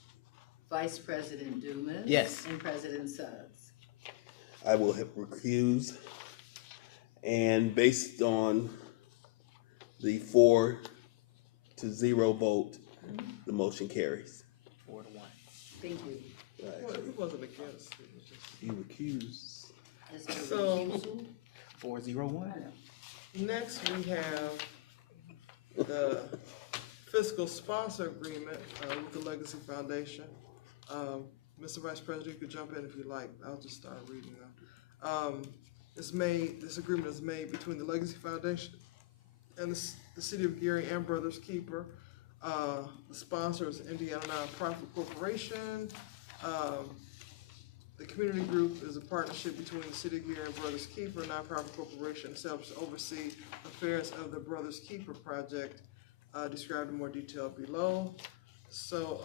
Vice President Dumas? Yes. And President Suggs? I will have recused. And based on the 4-0 vote, the motion carries. 4-1. Thank you. Well, he wasn't against. It was just. You recuse. Is there a So- recusal? 4-0-1. Next, we have the fiscal sponsor agreement with the Legacy Foundation. Mr. Vice President, you could jump in if you like. I'll just start reading them. This agreement is made between the Legacy Foundation and the City of Gary and Brothers Keeper. The sponsor is Indiana Nonprofit Corporation. The community group is a partnership between the City of Gary and Brothers Keeper, a nonprofit corporation established to oversee affairs of the Brothers Keeper project, described in more detail below. So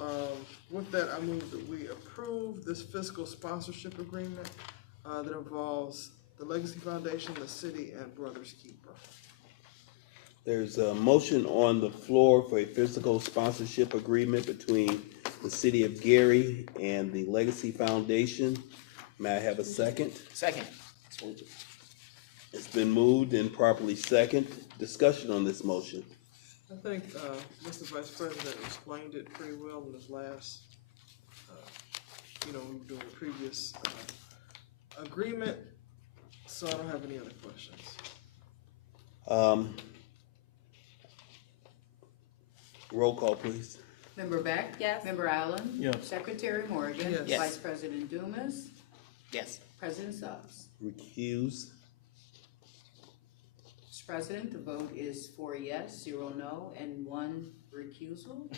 with that, I move that we approve this fiscal sponsorship agreement that involves the Legacy Foundation, the city, and Brothers Keeper. There's a motion on the floor for a fiscal sponsorship agreement between the City of Gary and the Legacy Foundation. May I have a second? Second. It's been moved and properly second. Discussion on this motion. I think Mr. Vice President explained it pretty well in his last, we were doing the previous agreement, so I don't have any other questions. Roll call, please. Member Beck? Yes. Member Allen? Yes. Secretary Morgan? Yes. Yes. Vice President Dumas? Yes. President Suggs? Recuse. Mr. President, the vote is 4 yes, 0 no, and 1 recusal.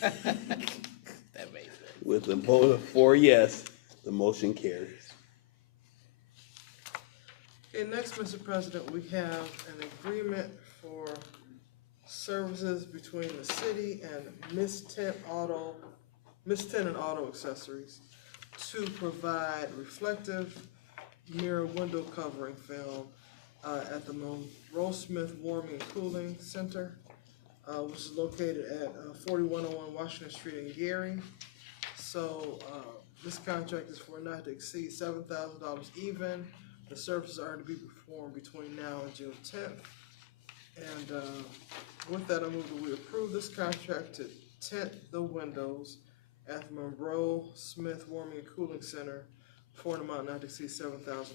That makes sense. With a vote of 4 yes, the motion carries. Okay, next, Mr. President, we have an agreement for services between the city and Miss Tent and Auto Accessories to provide reflective mirror window covering film at the Monroe Smith Warming and Cooling Center. which is located at 4101 Washington Street in Gary. So this contract is for not to exceed $7,000 even. The services are to be performed between now and June 10th. And with that, I move that we approve this contract to tint the windows at the Monroe Smith Warming and Cooling Center for an amount not to exceed $7,000.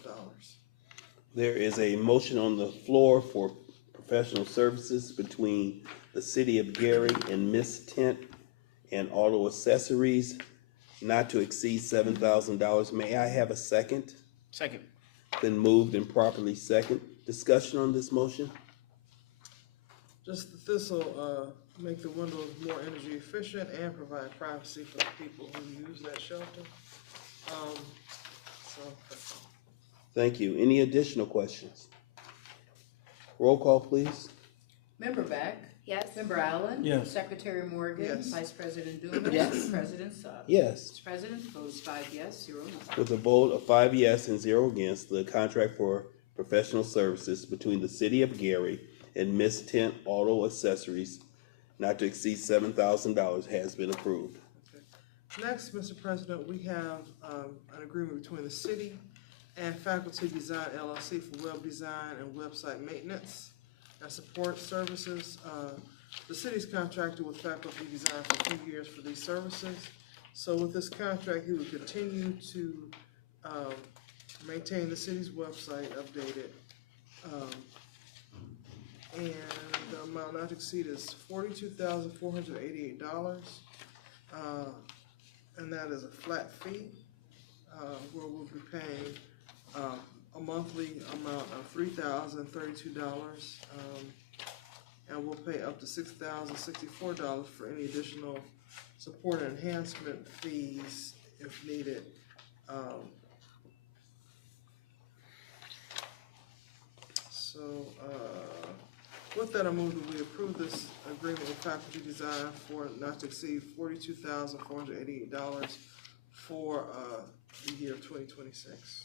There is a motion on the floor for professional services between the City of Gary and Miss Tint and Auto Accessories not to exceed $7,000. May I have a second? Second. Been moved and properly second. Discussion on this motion? Just that this will make the windows more energy efficient and provide privacy for the people who use that shelter. So that's all. Thank you. Any additional questions? Roll call, please. Member Beck? Yes. Member Allen? Yes. Secretary Morgan? Yes. Vice President Dumas? Yes. President Sugg? Yes. Mr. President, the vote is 5 yes, 0 no. With a vote of 5 yes and 0 against, the contract for professional services between the City of Gary and Miss Tint Auto Accessories not to exceed $7,000 has been approved. Next, Mr. President, we have an agreement between the city and Faculty Design LLC for web design and website maintenance and support services. The city's contracted with Faculty Design for 2 years for these services. So with this contract, he will continue to maintain the city's website updated. And the amount not to exceed is $42,488. And that is a flat fee, where we'll be paying a monthly amount of $3,032, and we'll pay up to $6,064 for any additional support and enhancement fees if needed. With that, I move that we approve this agreement with Faculty Design for not to exceed $42,488 for the year 2026.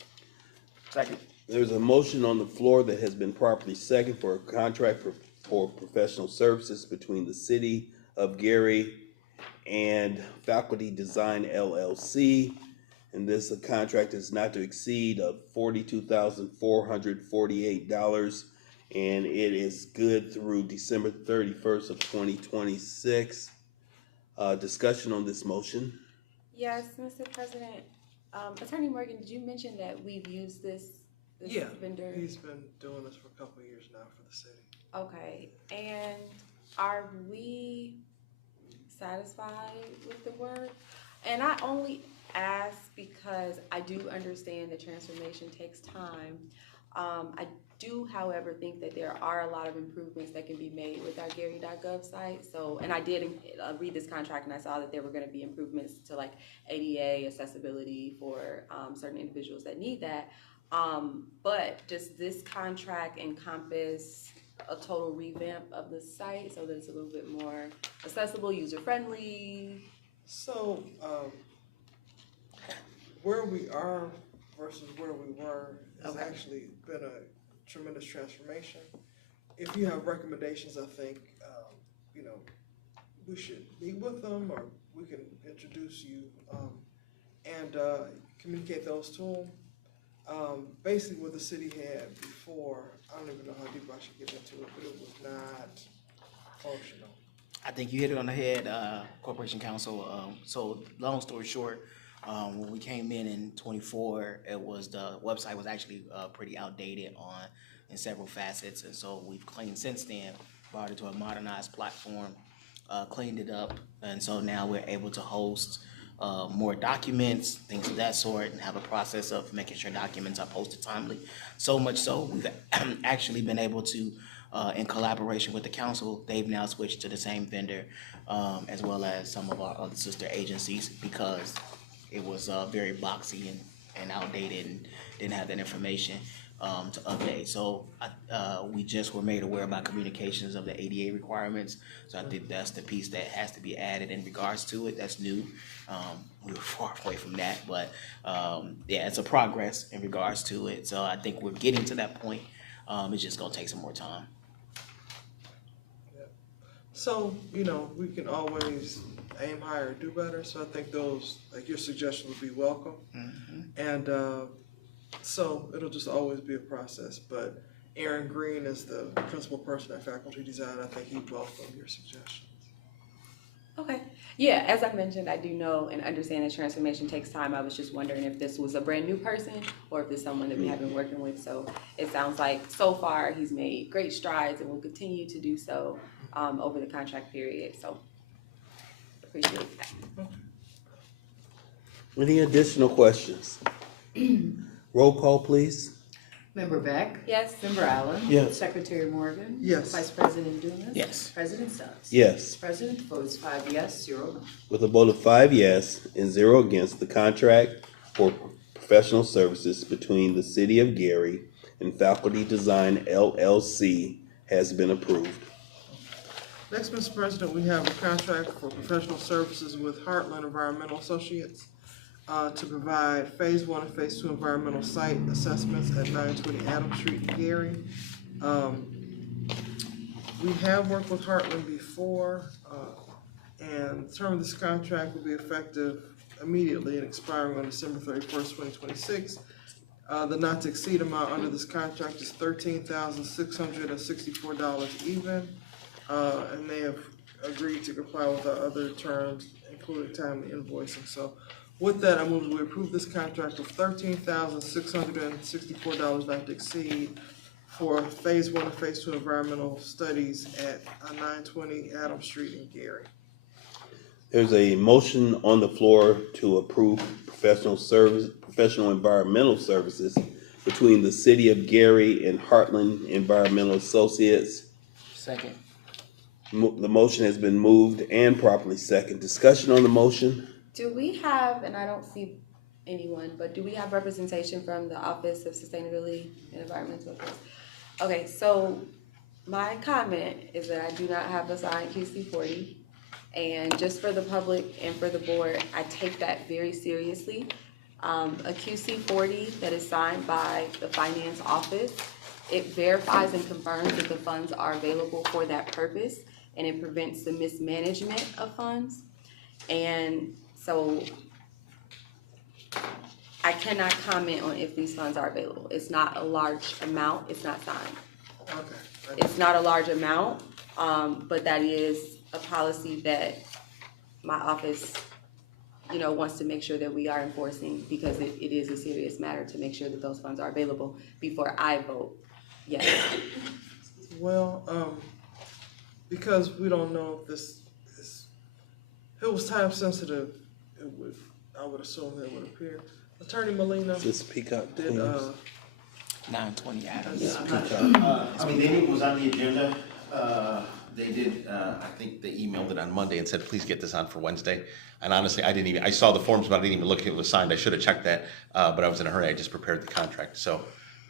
Second. There's a motion on the floor that has been properly seconded for a contract for professional services between the City of Gary and Faculty Design LLC. And this contract is not to exceed $42,448. And it is good through December 31st of 2026. Discussion on this motion? Yes, Mr. President. Attorney Morgan, did you mention that we've used this vendor? He's been doing this for a couple of years now for the city. Okay, and are we satisfied with the work? And I only ask because I do understand that transformation takes time. I do, however, think that there are a lot of improvements that can be made with our Gary.gov site. So, and I did read this contract, and I saw that there were going to be improvements to like ADA accessibility for certain individuals that need that. But does this contract encompass a total revamp of the site so that it's a little bit more accessible, user-friendly? So, where we are versus where we were has actually been a tremendous transformation. If you have recommendations, I think, we should meet with them, or we can introduce you and communicate those to them. Basically what the city had before, I don't even know how deep I should get into it, but it was not functional. I think you hit it on the head, Corporation Counsel. So long story short, when we came in 24, the website was actually pretty outdated in several facets, and so we've cleaned since then, brought it to a modernized platform, cleaned it up, and so now we're able to host more documents, things of that sort, and have a process of making sure documents are posted timely. So much so, we've actually been able to, in collaboration with the council, they've now switched to the same vendor, as well as some of our other sister agencies, because it was very boxy and outdated and didn't have that information to update. So we just were made aware by communications of the ADA requirements. So I think that's the piece that has to be added in regards to it. That's new. We were far away from that, but yeah, it's a progress in regards to it. So I think we're getting to that point. It's just gonna take some more time. So, we can always aim higher, do better, so I think those, like your suggestions would be welcome. And, so it'll just always be a process, but Aaron Green is the principal person at Faculty Design. I think he'd welcome your suggestions. Okay. Yeah, as I mentioned, I do know and understand that transformation takes time. I was just wondering if this was a brand new person or if it's someone that we have been working with. So it sounds like so far he's made great strides and will continue to do so over the contract period. So appreciate that. Any additional questions? Roll call, please. Member Beck? Yes. Member Allen? Yes. Secretary Morgan? Yes. Vice President Dumas? Yes. President Stubbs? Yes. President votes 5 yes, 0 no. With a vote of 5 yes and 0 against, the contract for professional services between the City of Gary and Faculty Design LLC has been approved. Next, Mr. President, we have a contract for professional services with Heartland Environmental Associates to provide Phase 1 and Phase 2 environmental site assessments at 920 Adams Street in Gary. We have worked with Heartland before, and the term of this contract will be effective immediately and expiring on December 31st, 2026. The not to exceed amount under this contract is $13,664 even, and they have agreed to comply with our other terms, including timely invoicing. So with that, I move we approve this contract of $13,664 not to exceed for Phase 1 and Phase 2 environmental studies at 920 Adams Street in Gary. There's a motion on the floor to approve professional environmental services between the City of Gary and Heartland Environmental Associates. Second. The motion has been moved and properly second. Discussion on the motion? Do we have, and I don't see anyone, but do we have representation from the Office of Sustainability and Environmental Affairs? Okay, so my comment is that I do not have a signed QC40. And just for the public and for the board, I take that very seriously. A QC40 that is signed by the finance office, it verifies and confirms that the funds are available for that purpose, and it prevents the mismanagement of funds. And so I cannot comment on if these funds are available. It's not a large amount, it's not signed. Okay. It's not a large amount, but that is a policy that my office, wants to make sure that we are enforcing, because it is a serious matter to make sure that those funds are available before I vote yes. Well, because we don't know if this is, if it was time sensitive, I would assume it would appear. Attorney Molina. This Peacock did, Cleaners. 920 Adams. They knew it was on the agenda. They did, I think they emailed it on Monday and said, please get this on for Wednesday. And honestly, I saw the forms, but I didn't even look if it was signed. I should have checked that, but I was in a hurry. I just prepared the contract. So,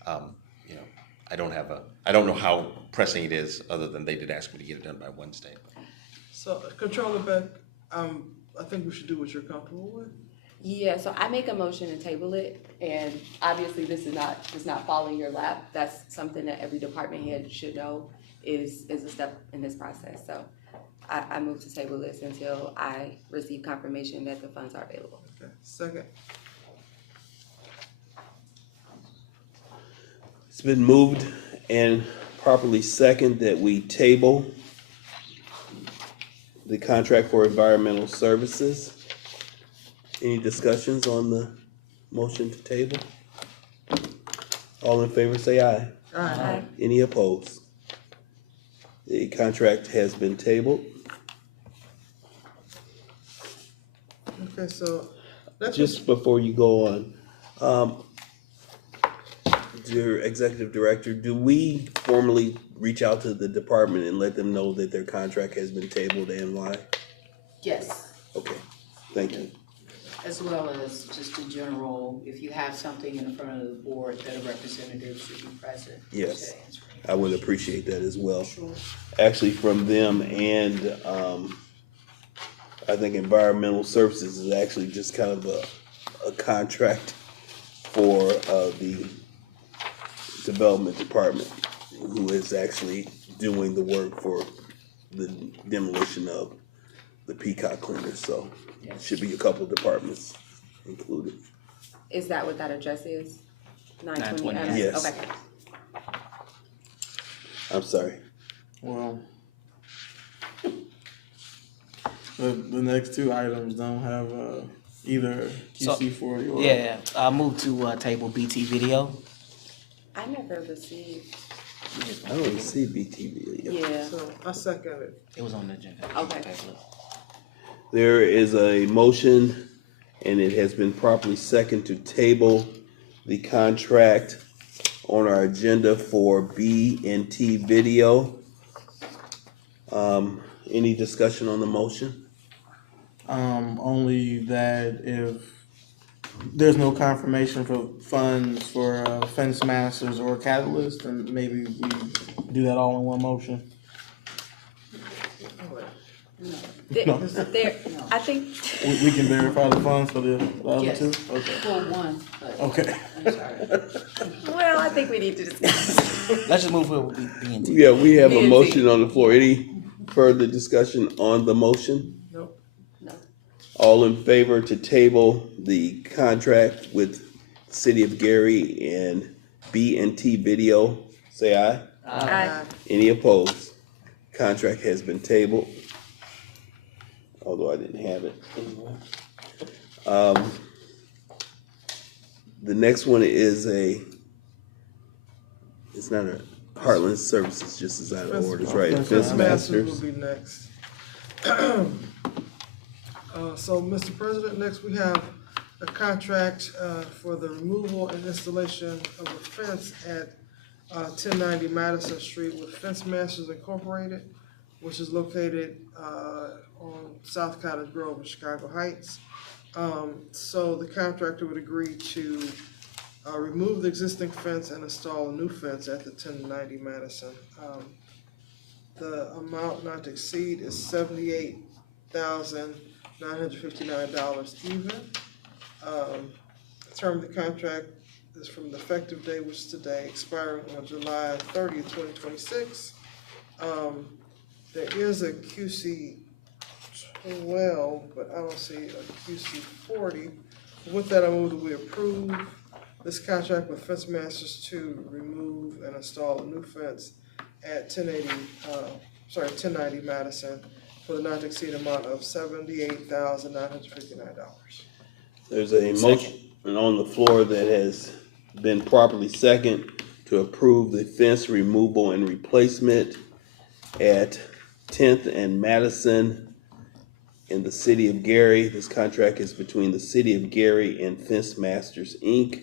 I don't know how pressing it is, other than they did ask me to get it done by Wednesday. So, Controller Beck, I think we should do what you're comfortable with. Yeah, so I make a motion to table it, and obviously this is not falling your lap. That's something that every department head should know is a step in this process. So I move to table this until I receive confirmation that the funds are available. Okay, second. It's been moved and properly second that we table the contract for environmental services. Any discussions on the motion to table? All in favor say aye. Aye. Any opposed? The contract has been tabled. Okay, so that's Just before you go on, dear Executive Director, do we formally reach out to the department and let them know that their contract has been tabled and why? Yes, Okay, thank you. as well as just in general, if you have something in front of the board, that a representative should be present. Yes. to answer. I would appreciate that as well. Sure. Actually, from them and I think environmental services is actually just kind of a contract for the development department, who is actually doing the work for the demolition of the Peacock cleaners, so should be a couple departments included. Is that what that address is? 920 920, yes. Okay. I'm sorry. Well, the next two items don't have either QC40 or. Yeah, I moved to table BT video. I never received. I don't see BTV. Yeah. So I second it. It was on the agenda. Okay. There is a motion, and it has been properly seconded to table the contract on our agenda for B&T Video. Any discussion on the motion? Only that if there's no confirmation for funds for Fence Masters or Catalyst, then maybe we do that all in one motion. No. I think. We can verify the funds for the other Yes. two? Okay. For one, but. Okay. I'm sorry. Well, I think we need to discuss. Let's just move forward with B&T. Yeah, we have a B&T. motion on the floor. Any further discussion on the motion? Nope. No. All in favor to table the contract with City of Gary and B&T Video, say aye. Aye. Any opposed? Contract has been tabled, although I didn't have it anyway. The next one is it's not a Heartland Services, just as out of orders, right? Fence Masters. Will be next. So, Mr. President, next we have a contract for the removal and installation of a fence at 1090 Madison Street with Fence Masters Incorporated, which is located on South Cottage Grove in Chicago Heights. So the contractor would agree to remove the existing fence and install a new fence at the 1090 Madison. The amount not to exceed is $78,959 even. The term of the contract is from the effective date, which is today, expiring on July 30th, 2026. There is a QC 12, but I don't see a QC 40. With that, I move that we approve this contract with Fence Masters to remove and install a new fence at 1090 Madison for the not to exceed amount of $78,959. There's a motion on the floor that has been properly seconded to approve the fence removal and replacement at 10th and Madison in the City of Gary. This contract is between the City of Gary and Fence Masters, Inc.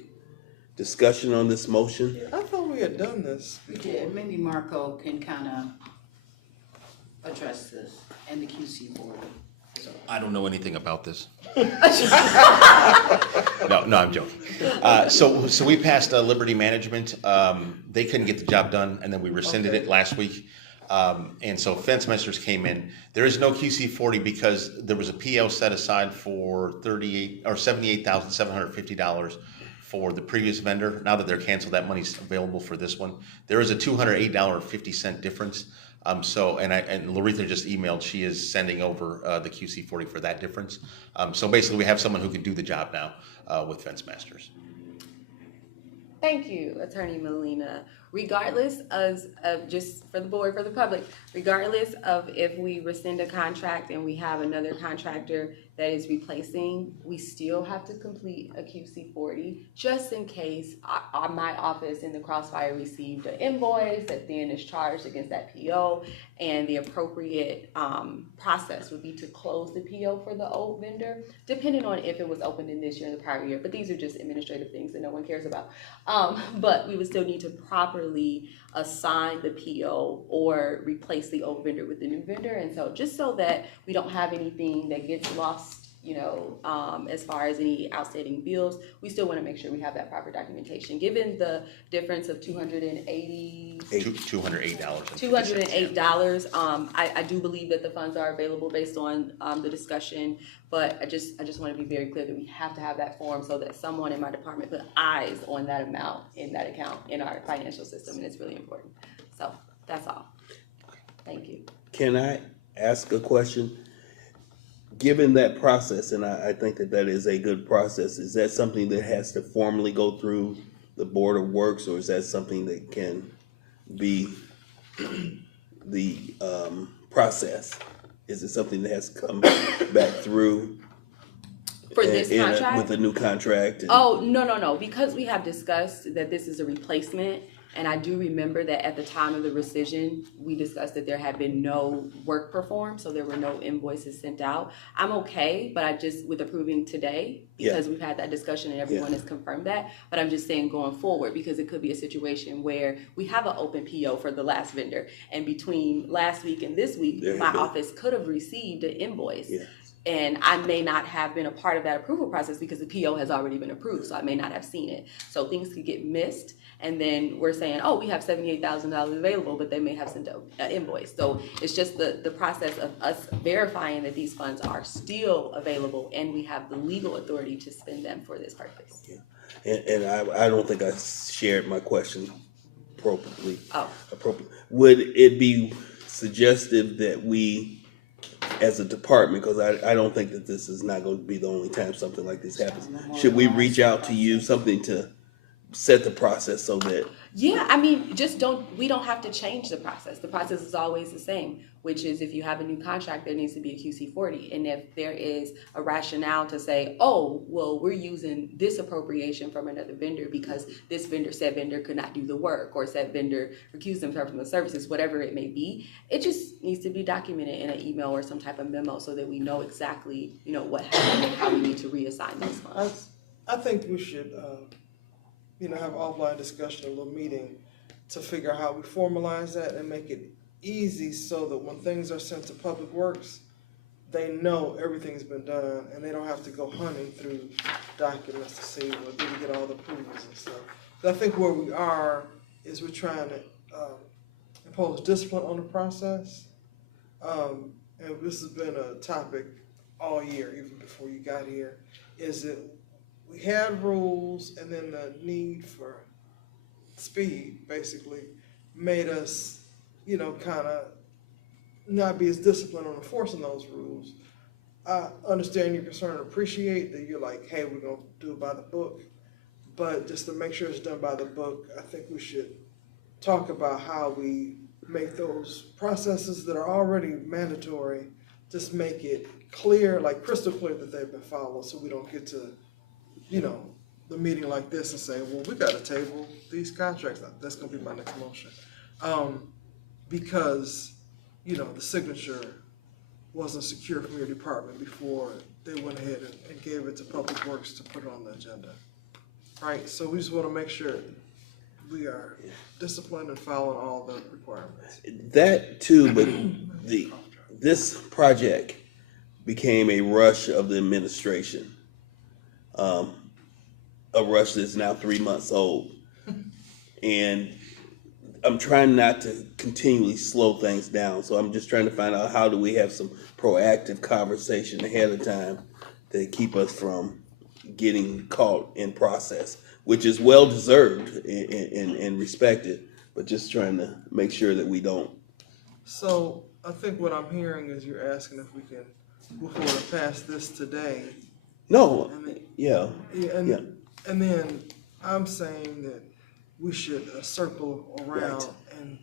Discussion on this motion? I thought we had done this. We did. Maybe Marco can kind of address this and the QC board. I don't know anything about this. No, I'm joking. So we passed Liberty Management. They couldn't get the job done, and then we rescinded it last week. And so Fence Masters came in. There is no QC 40 because there was a PO set aside for $78,750 for the previous vendor. Now that they're canceled, that money's available for this one. There is a $208.50 difference. And Laretha just emailed, she is sending over the QC 40 for that difference. So basically we have someone who can do the job now with Fence Masters. Thank you, Attorney Molina. Regardless of just for the board, for the public, regardless of if we rescind a contract and we have another contractor that is replacing, we still have to complete a QC 40 just in case my office in the Crossfire received an invoice that then is charged against that PO, and the appropriate process would be to close the PO for the old vendor, depending on if it was opened in this year or the prior year. But these are just administrative things that no one cares about. But we would still need to properly assign the PO or replace the old vendor with the new vendor. And so just so that we don't have anything that gets lost, as far as any outstanding bills, we still want to make sure we have that proper documentation. Given the difference of $208, I do believe that the funds are available based on the discussion, but I just want to be very clear that we have to have that form so that someone in my department put eyes on that amount in that account in our financial system, and it's really important. So that's all. Thank you. Can I ask a question? Given that process, and I think that that is a good process, is that something that has to formally go through the Board of Works, or is that something that can be the process? Is it something that has to come back through? For this contract? With a new contract? Oh, no. Because we have discussed that this is a replacement, and I do remember that at the time of the rescission, we discussed that there had been no work performed, so there were no invoices sent out. I'm okay, but I just, with approving today, because we've had that discussion and everyone has confirmed that, but I'm just saying going forward, because it could be a situation where we have an open PO for the last vendor, and between last week and this week, my office could have received an invoice. And I may not have been a part of that approval process because the PO has already been approved, so I may not have seen it. So things could get missed, and then we're saying, oh, we have $78,000 available, but they may have sent an invoice. So it's just the process of us verifying that these funds are still available and we have the legal authority to spend them for this purpose. And I don't think I shared my question appropriately. Oh. Would it be suggestive that we, as a department, because I don't think that this is not going to be the only time something like this happens, should we reach out to you, something to set the process so that... Yeah, I mean, we don't have to change the process. The process is always the same, which is if you have a new contract, there needs to be a QC40. And if there is a rationale to say, oh, well, we're using this appropriation from another vendor because this said vendor could not do the work, or said vendor recused themselves from the services, whatever it may be, it just needs to be documented in an email or some type of memo so that we know exactly, what happened and how we need to reassign those funds. I think we should, have an offline discussion, a little meeting to figure out how we formalize that and make it easy so that when things are sent to Public Works, they know everything's been done and they don't have to go hunting through documents to see, well, did we get all the approvals and stuff. But I think where we are is we're trying to impose discipline on the process. And this has been a topic all year, even before you got here, is that we had rules, and then the need for speed basically made us, kind of not be as disciplined on enforcing those rules. I understand your concern and appreciate that you're like, hey, we're going to do it by the book. But just to make sure it's done by the book, I think we should talk about how we make those processes that are already mandatory, just make it clear, like crystal clear that they've been followed, so we don't get to the meeting like this and say, well, we got to table these contracts. That's going to be my next motion. Because, the signature wasn't secure from your department before they went ahead and gave it to Public Works to put it on the agenda. Right? So we just want to make sure we are disciplined and following all the requirements. That too, but this project became a rush of the administration. A rush that's now 3 months old. And I'm trying not to continually slow things down. So I'm just trying to find out how do we have some proactive conversation ahead of time to keep us from getting caught in process, which is well deserved and respected, but just trying to make sure that we don't. So I think what I'm hearing is you're asking if we can move forward and pass this today. No, And then I'm saying that we should circle around and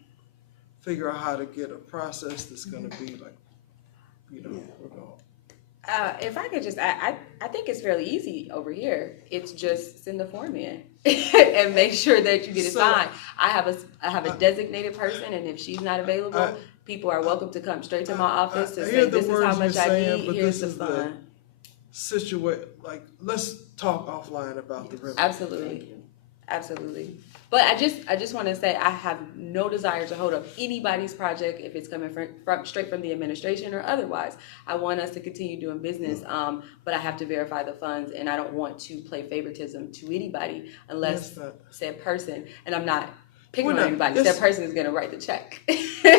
figure out how to get a process that's going to be like, we're going. If I could just, I think it's fairly easy over here. It's just send the form in and make sure that you get it signed. I have a designated person, and if she's not available, people are welcome to come straight to my office to say, this is how much I need, here's the fund. Like, let's talk offline about the river. Absolutely. But I just want to say I have no desire to hold up anybody's project if it's coming from straight from the administration or otherwise. I want us to continue doing business, but I have to verify the funds, and I don't want to play favoritism to anybody unless said person, and I'm not picking on anybody, said person is going to write the check.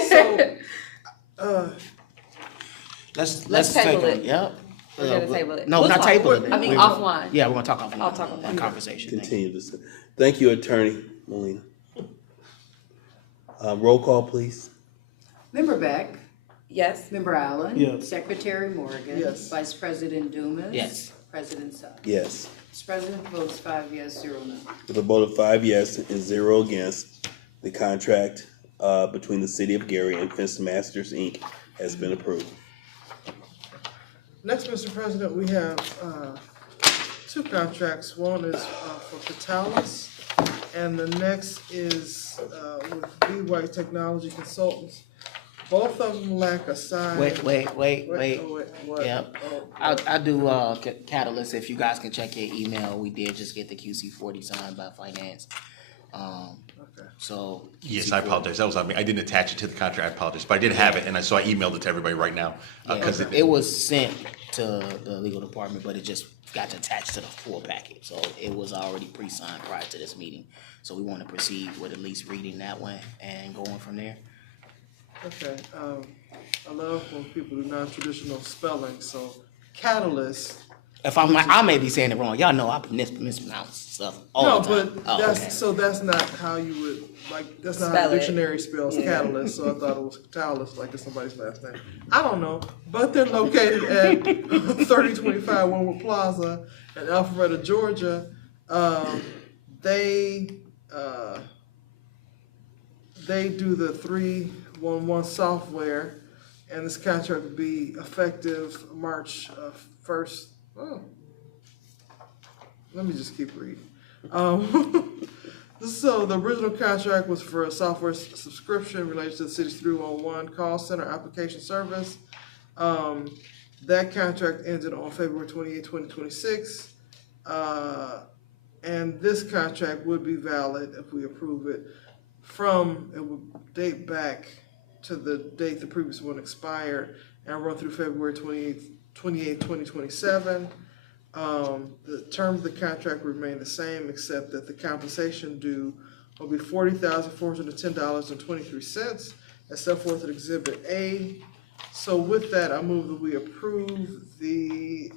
So, let's table it. Yep. We're going to table it. No, we're not tabling it. I mean, offline. Yeah, we're going to talk offline. I'll talk offline. Conversation. Continue this. Thank you, Attorney Molina. Roll call, please. Member Beck, Yes. Member Allen? Yes. Secretary Morgan? Yes. Vice President Dumas? Yes. President Suggs? Yes. Mr. President, votes 5 yes, 0 no. With a vote of 5 yes and 0 against, the contract between the City of Gary and Fence Masters, Inc. has been approved. Next, Mr. President, we have two contracts. One is for Catalyst, and the next is with V-White Technology Consultants. Both of them lack a sign. Wait. What? Yep. Oh, I do Catalyst. If you guys can check your email, we did just get the QC40 signed by finance. okay. So. Yes, I apologize. That was on me. I didn't attach it to the contract. I apologize, but I did have it, and so I emailed it to everybody right now. Because It was sent to the legal department, but it just got attached to the full packet. So it was already pre-signed prior to this meeting. So we want to proceed with at least reading that one and going from there. Okay, I love when people do non-traditional spelling, so Catalyst. If I may be saying it wrong. Y'all know I mispronounce stuff all the time. No, but that's not how you would, like, that's not how the dictionary spells catalyst, so I thought it was catalyst, like it's somebody's last name. I don't know, but they're located at 3025 Winwood Plaza in Alpharetta, Georgia. They do the 311 software, and this contract will be effective March 1st. Oh. Let me just keep reading. So the original contract was for a software subscription related to the city's 311 call center application service. That contract ended on February 28, 2026. And this contract would be valid if we approve it it would date back to the date the previous one expired and run through February 28, 2027. The terms of the contract remain the same, except that the compensation due will be $40,410.23, as set forth in Exhibit A. So with that, I move that we approve the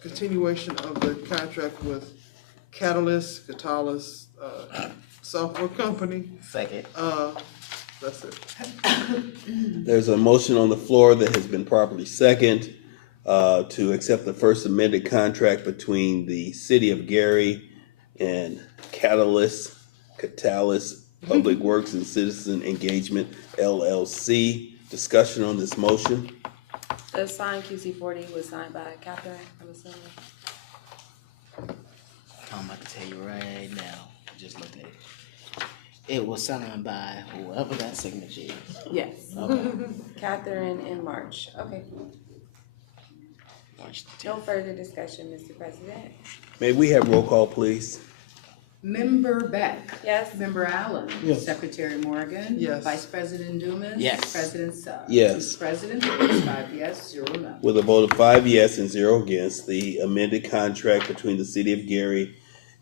continuation of the contract with Catalyst Software Company. Second. That's it. There's a motion on the floor that has been properly seconded to accept the first amended contract between the City of Gary and Catalyst Public Works and Citizen Engagement LLC. Discussion on this motion. The signed QC40 was signed by Catherine, I'm assuming. I'm about to tell you right now. I just looked at it. It was signed by whoever that signature is. Yes. Okay. Catherine in March. Okay. No further discussion, Mr. President. May we have roll call, please? Member Beck? Yes. Member Allen? Yes. Secretary Morgan? Yes. Vice President Dumas? Yes. President Suggs? Yes. Mr. President, votes 5 yes, 0 no. With a vote of 5 yes and 0 against, the amended contract between the City of Gary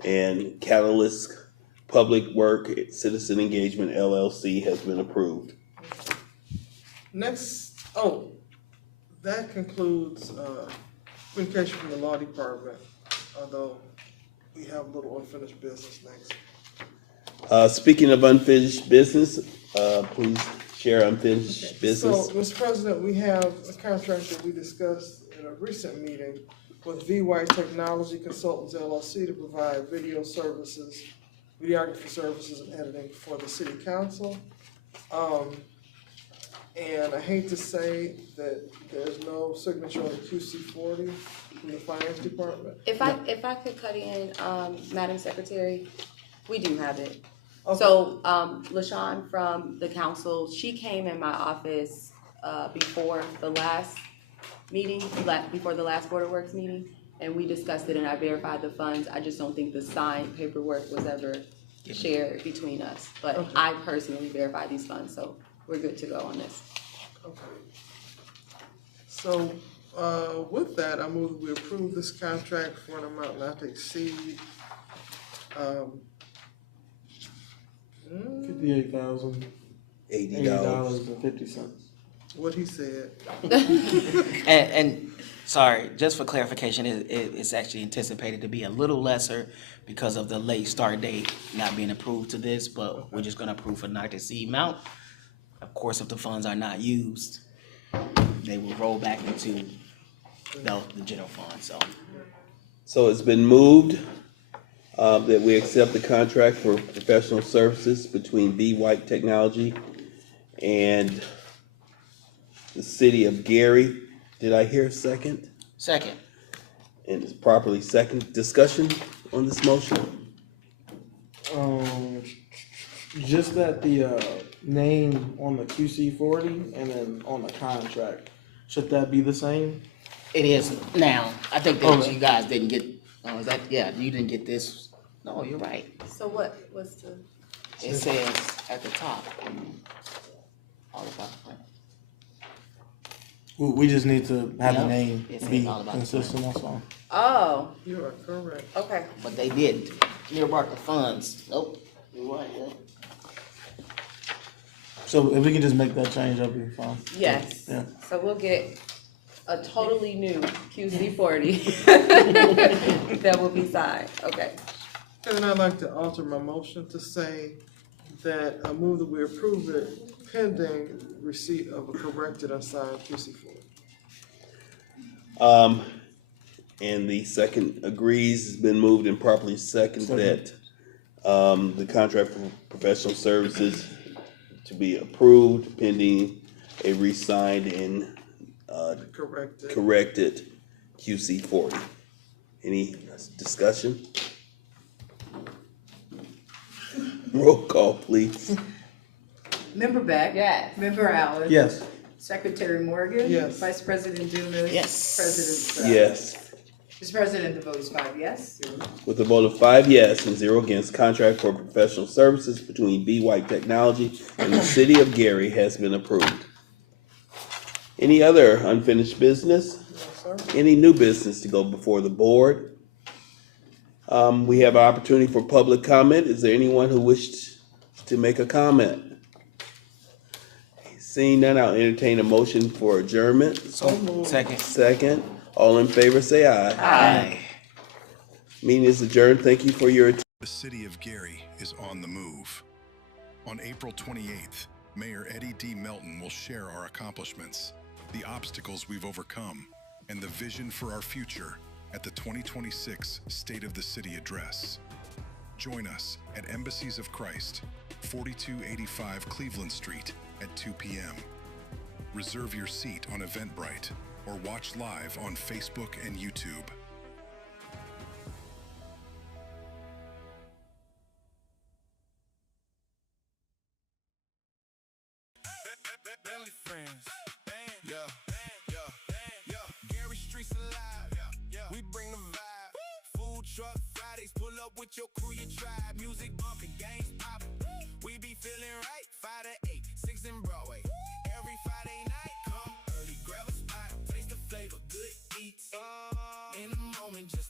and Catalyst Public Work Citizen Engagement LLC has been approved. Next, that concludes communication from the law department, although we have a little unfinished business next. Speaking of unfinished business, please share unfinished business. So, Mr. President, we have a contract that we discussed in a recent meeting with V-White Technology Consultants LLC to provide videography services and editing for the city council. And I hate to say that there's no signature on the QC40 from the finance department. If I could cut in, Madam Secretary, we do have it. Okay. So, LaShawn from the council, she came in my office, before the last meeting, before the last Board of Works meeting, and we discussed it and I verified the funds. I just don't think the signed paperwork was ever shared between us. But Okay. I personally verified these funds, so we're good to go on this. Okay. So, with that, I move that we approve this contract for an amount not to exceed, $58,080.50. what he said. And sorry, just for clarification, it's actually anticipated to be a little lesser because of the late start date not being approved to this, but we're just gonna approve a not to exceed amount. Of course, if the funds are not used, they will roll back into the general fund, so. So it's been moved that we accept the contract for professional services between B White Technology and the city of Gary. Did I hear a second? Second. And it's properly second. Discussion on this motion? Just that the name on the QC40 and then on the contract, should that be the same? It is now. I think that Okay. you guys didn't get, oh, is that, yeah, you didn't get this. No, you're right. So what's the? It says at the top. All about the plan. We just need to have the Yep. name It says be all about the consistent, that's all. Oh, You are correct. okay. But they didn't. Earmark the funds. Nope. You're right, yeah. So if we can just make that change, that'd be fine. Yes. Yeah. So we'll get a totally new QC40 that will be signed. Okay. And then I'd like to alter my motion to say that I move that we approve it pending receipt of a corrected and signed QC40. And the second agrees, it's been moved and properly seconded that the contract for professional services to be approved pending a re-signed and corrected QC40. Any discussion? Roll call, please. Member Beck? Yes. Member Allen? Yes. Secretary Morgan? Yes. Vice President Dumas? Yes. President Stroud? Yes. Mr. President, the vote is 5 yes, 0 no. With a vote of 5 yes and 0 against, contract for professional services between B White Technology and the city of Gary has been approved. Any other unfinished business? Any new business to go before the board? We have an opportunity for public comment. Is there anyone who wished to make a comment? Seeing none, I'll entertain a motion for adjournment. Second. Second. All in favor, say aye. Aye. Meeting is adjourned. Thank you for your attention. The city of Gary is on the move. On April 28th, Mayor Eddie D. Melton will share our accomplishments, the obstacles we've overcome, and the vision for our future at the 2026 State of the City Address. Join us at Embassies of Christ, 4285 Cleveland Street at 2 p.m. Reserve your seat on Eventbrite or watch live on Facebook and YouTube. Bentley friends, yeah. Gary Streets alive, we bring the vibe. Food truck Fridays, pull up with your crew, your tribe. Music bumping, games popping. We be feeling right, 5 to 8, 6 in Broadway. Every Friday night, come early, grab a spot, taste the flavor, good eats. In the moment, just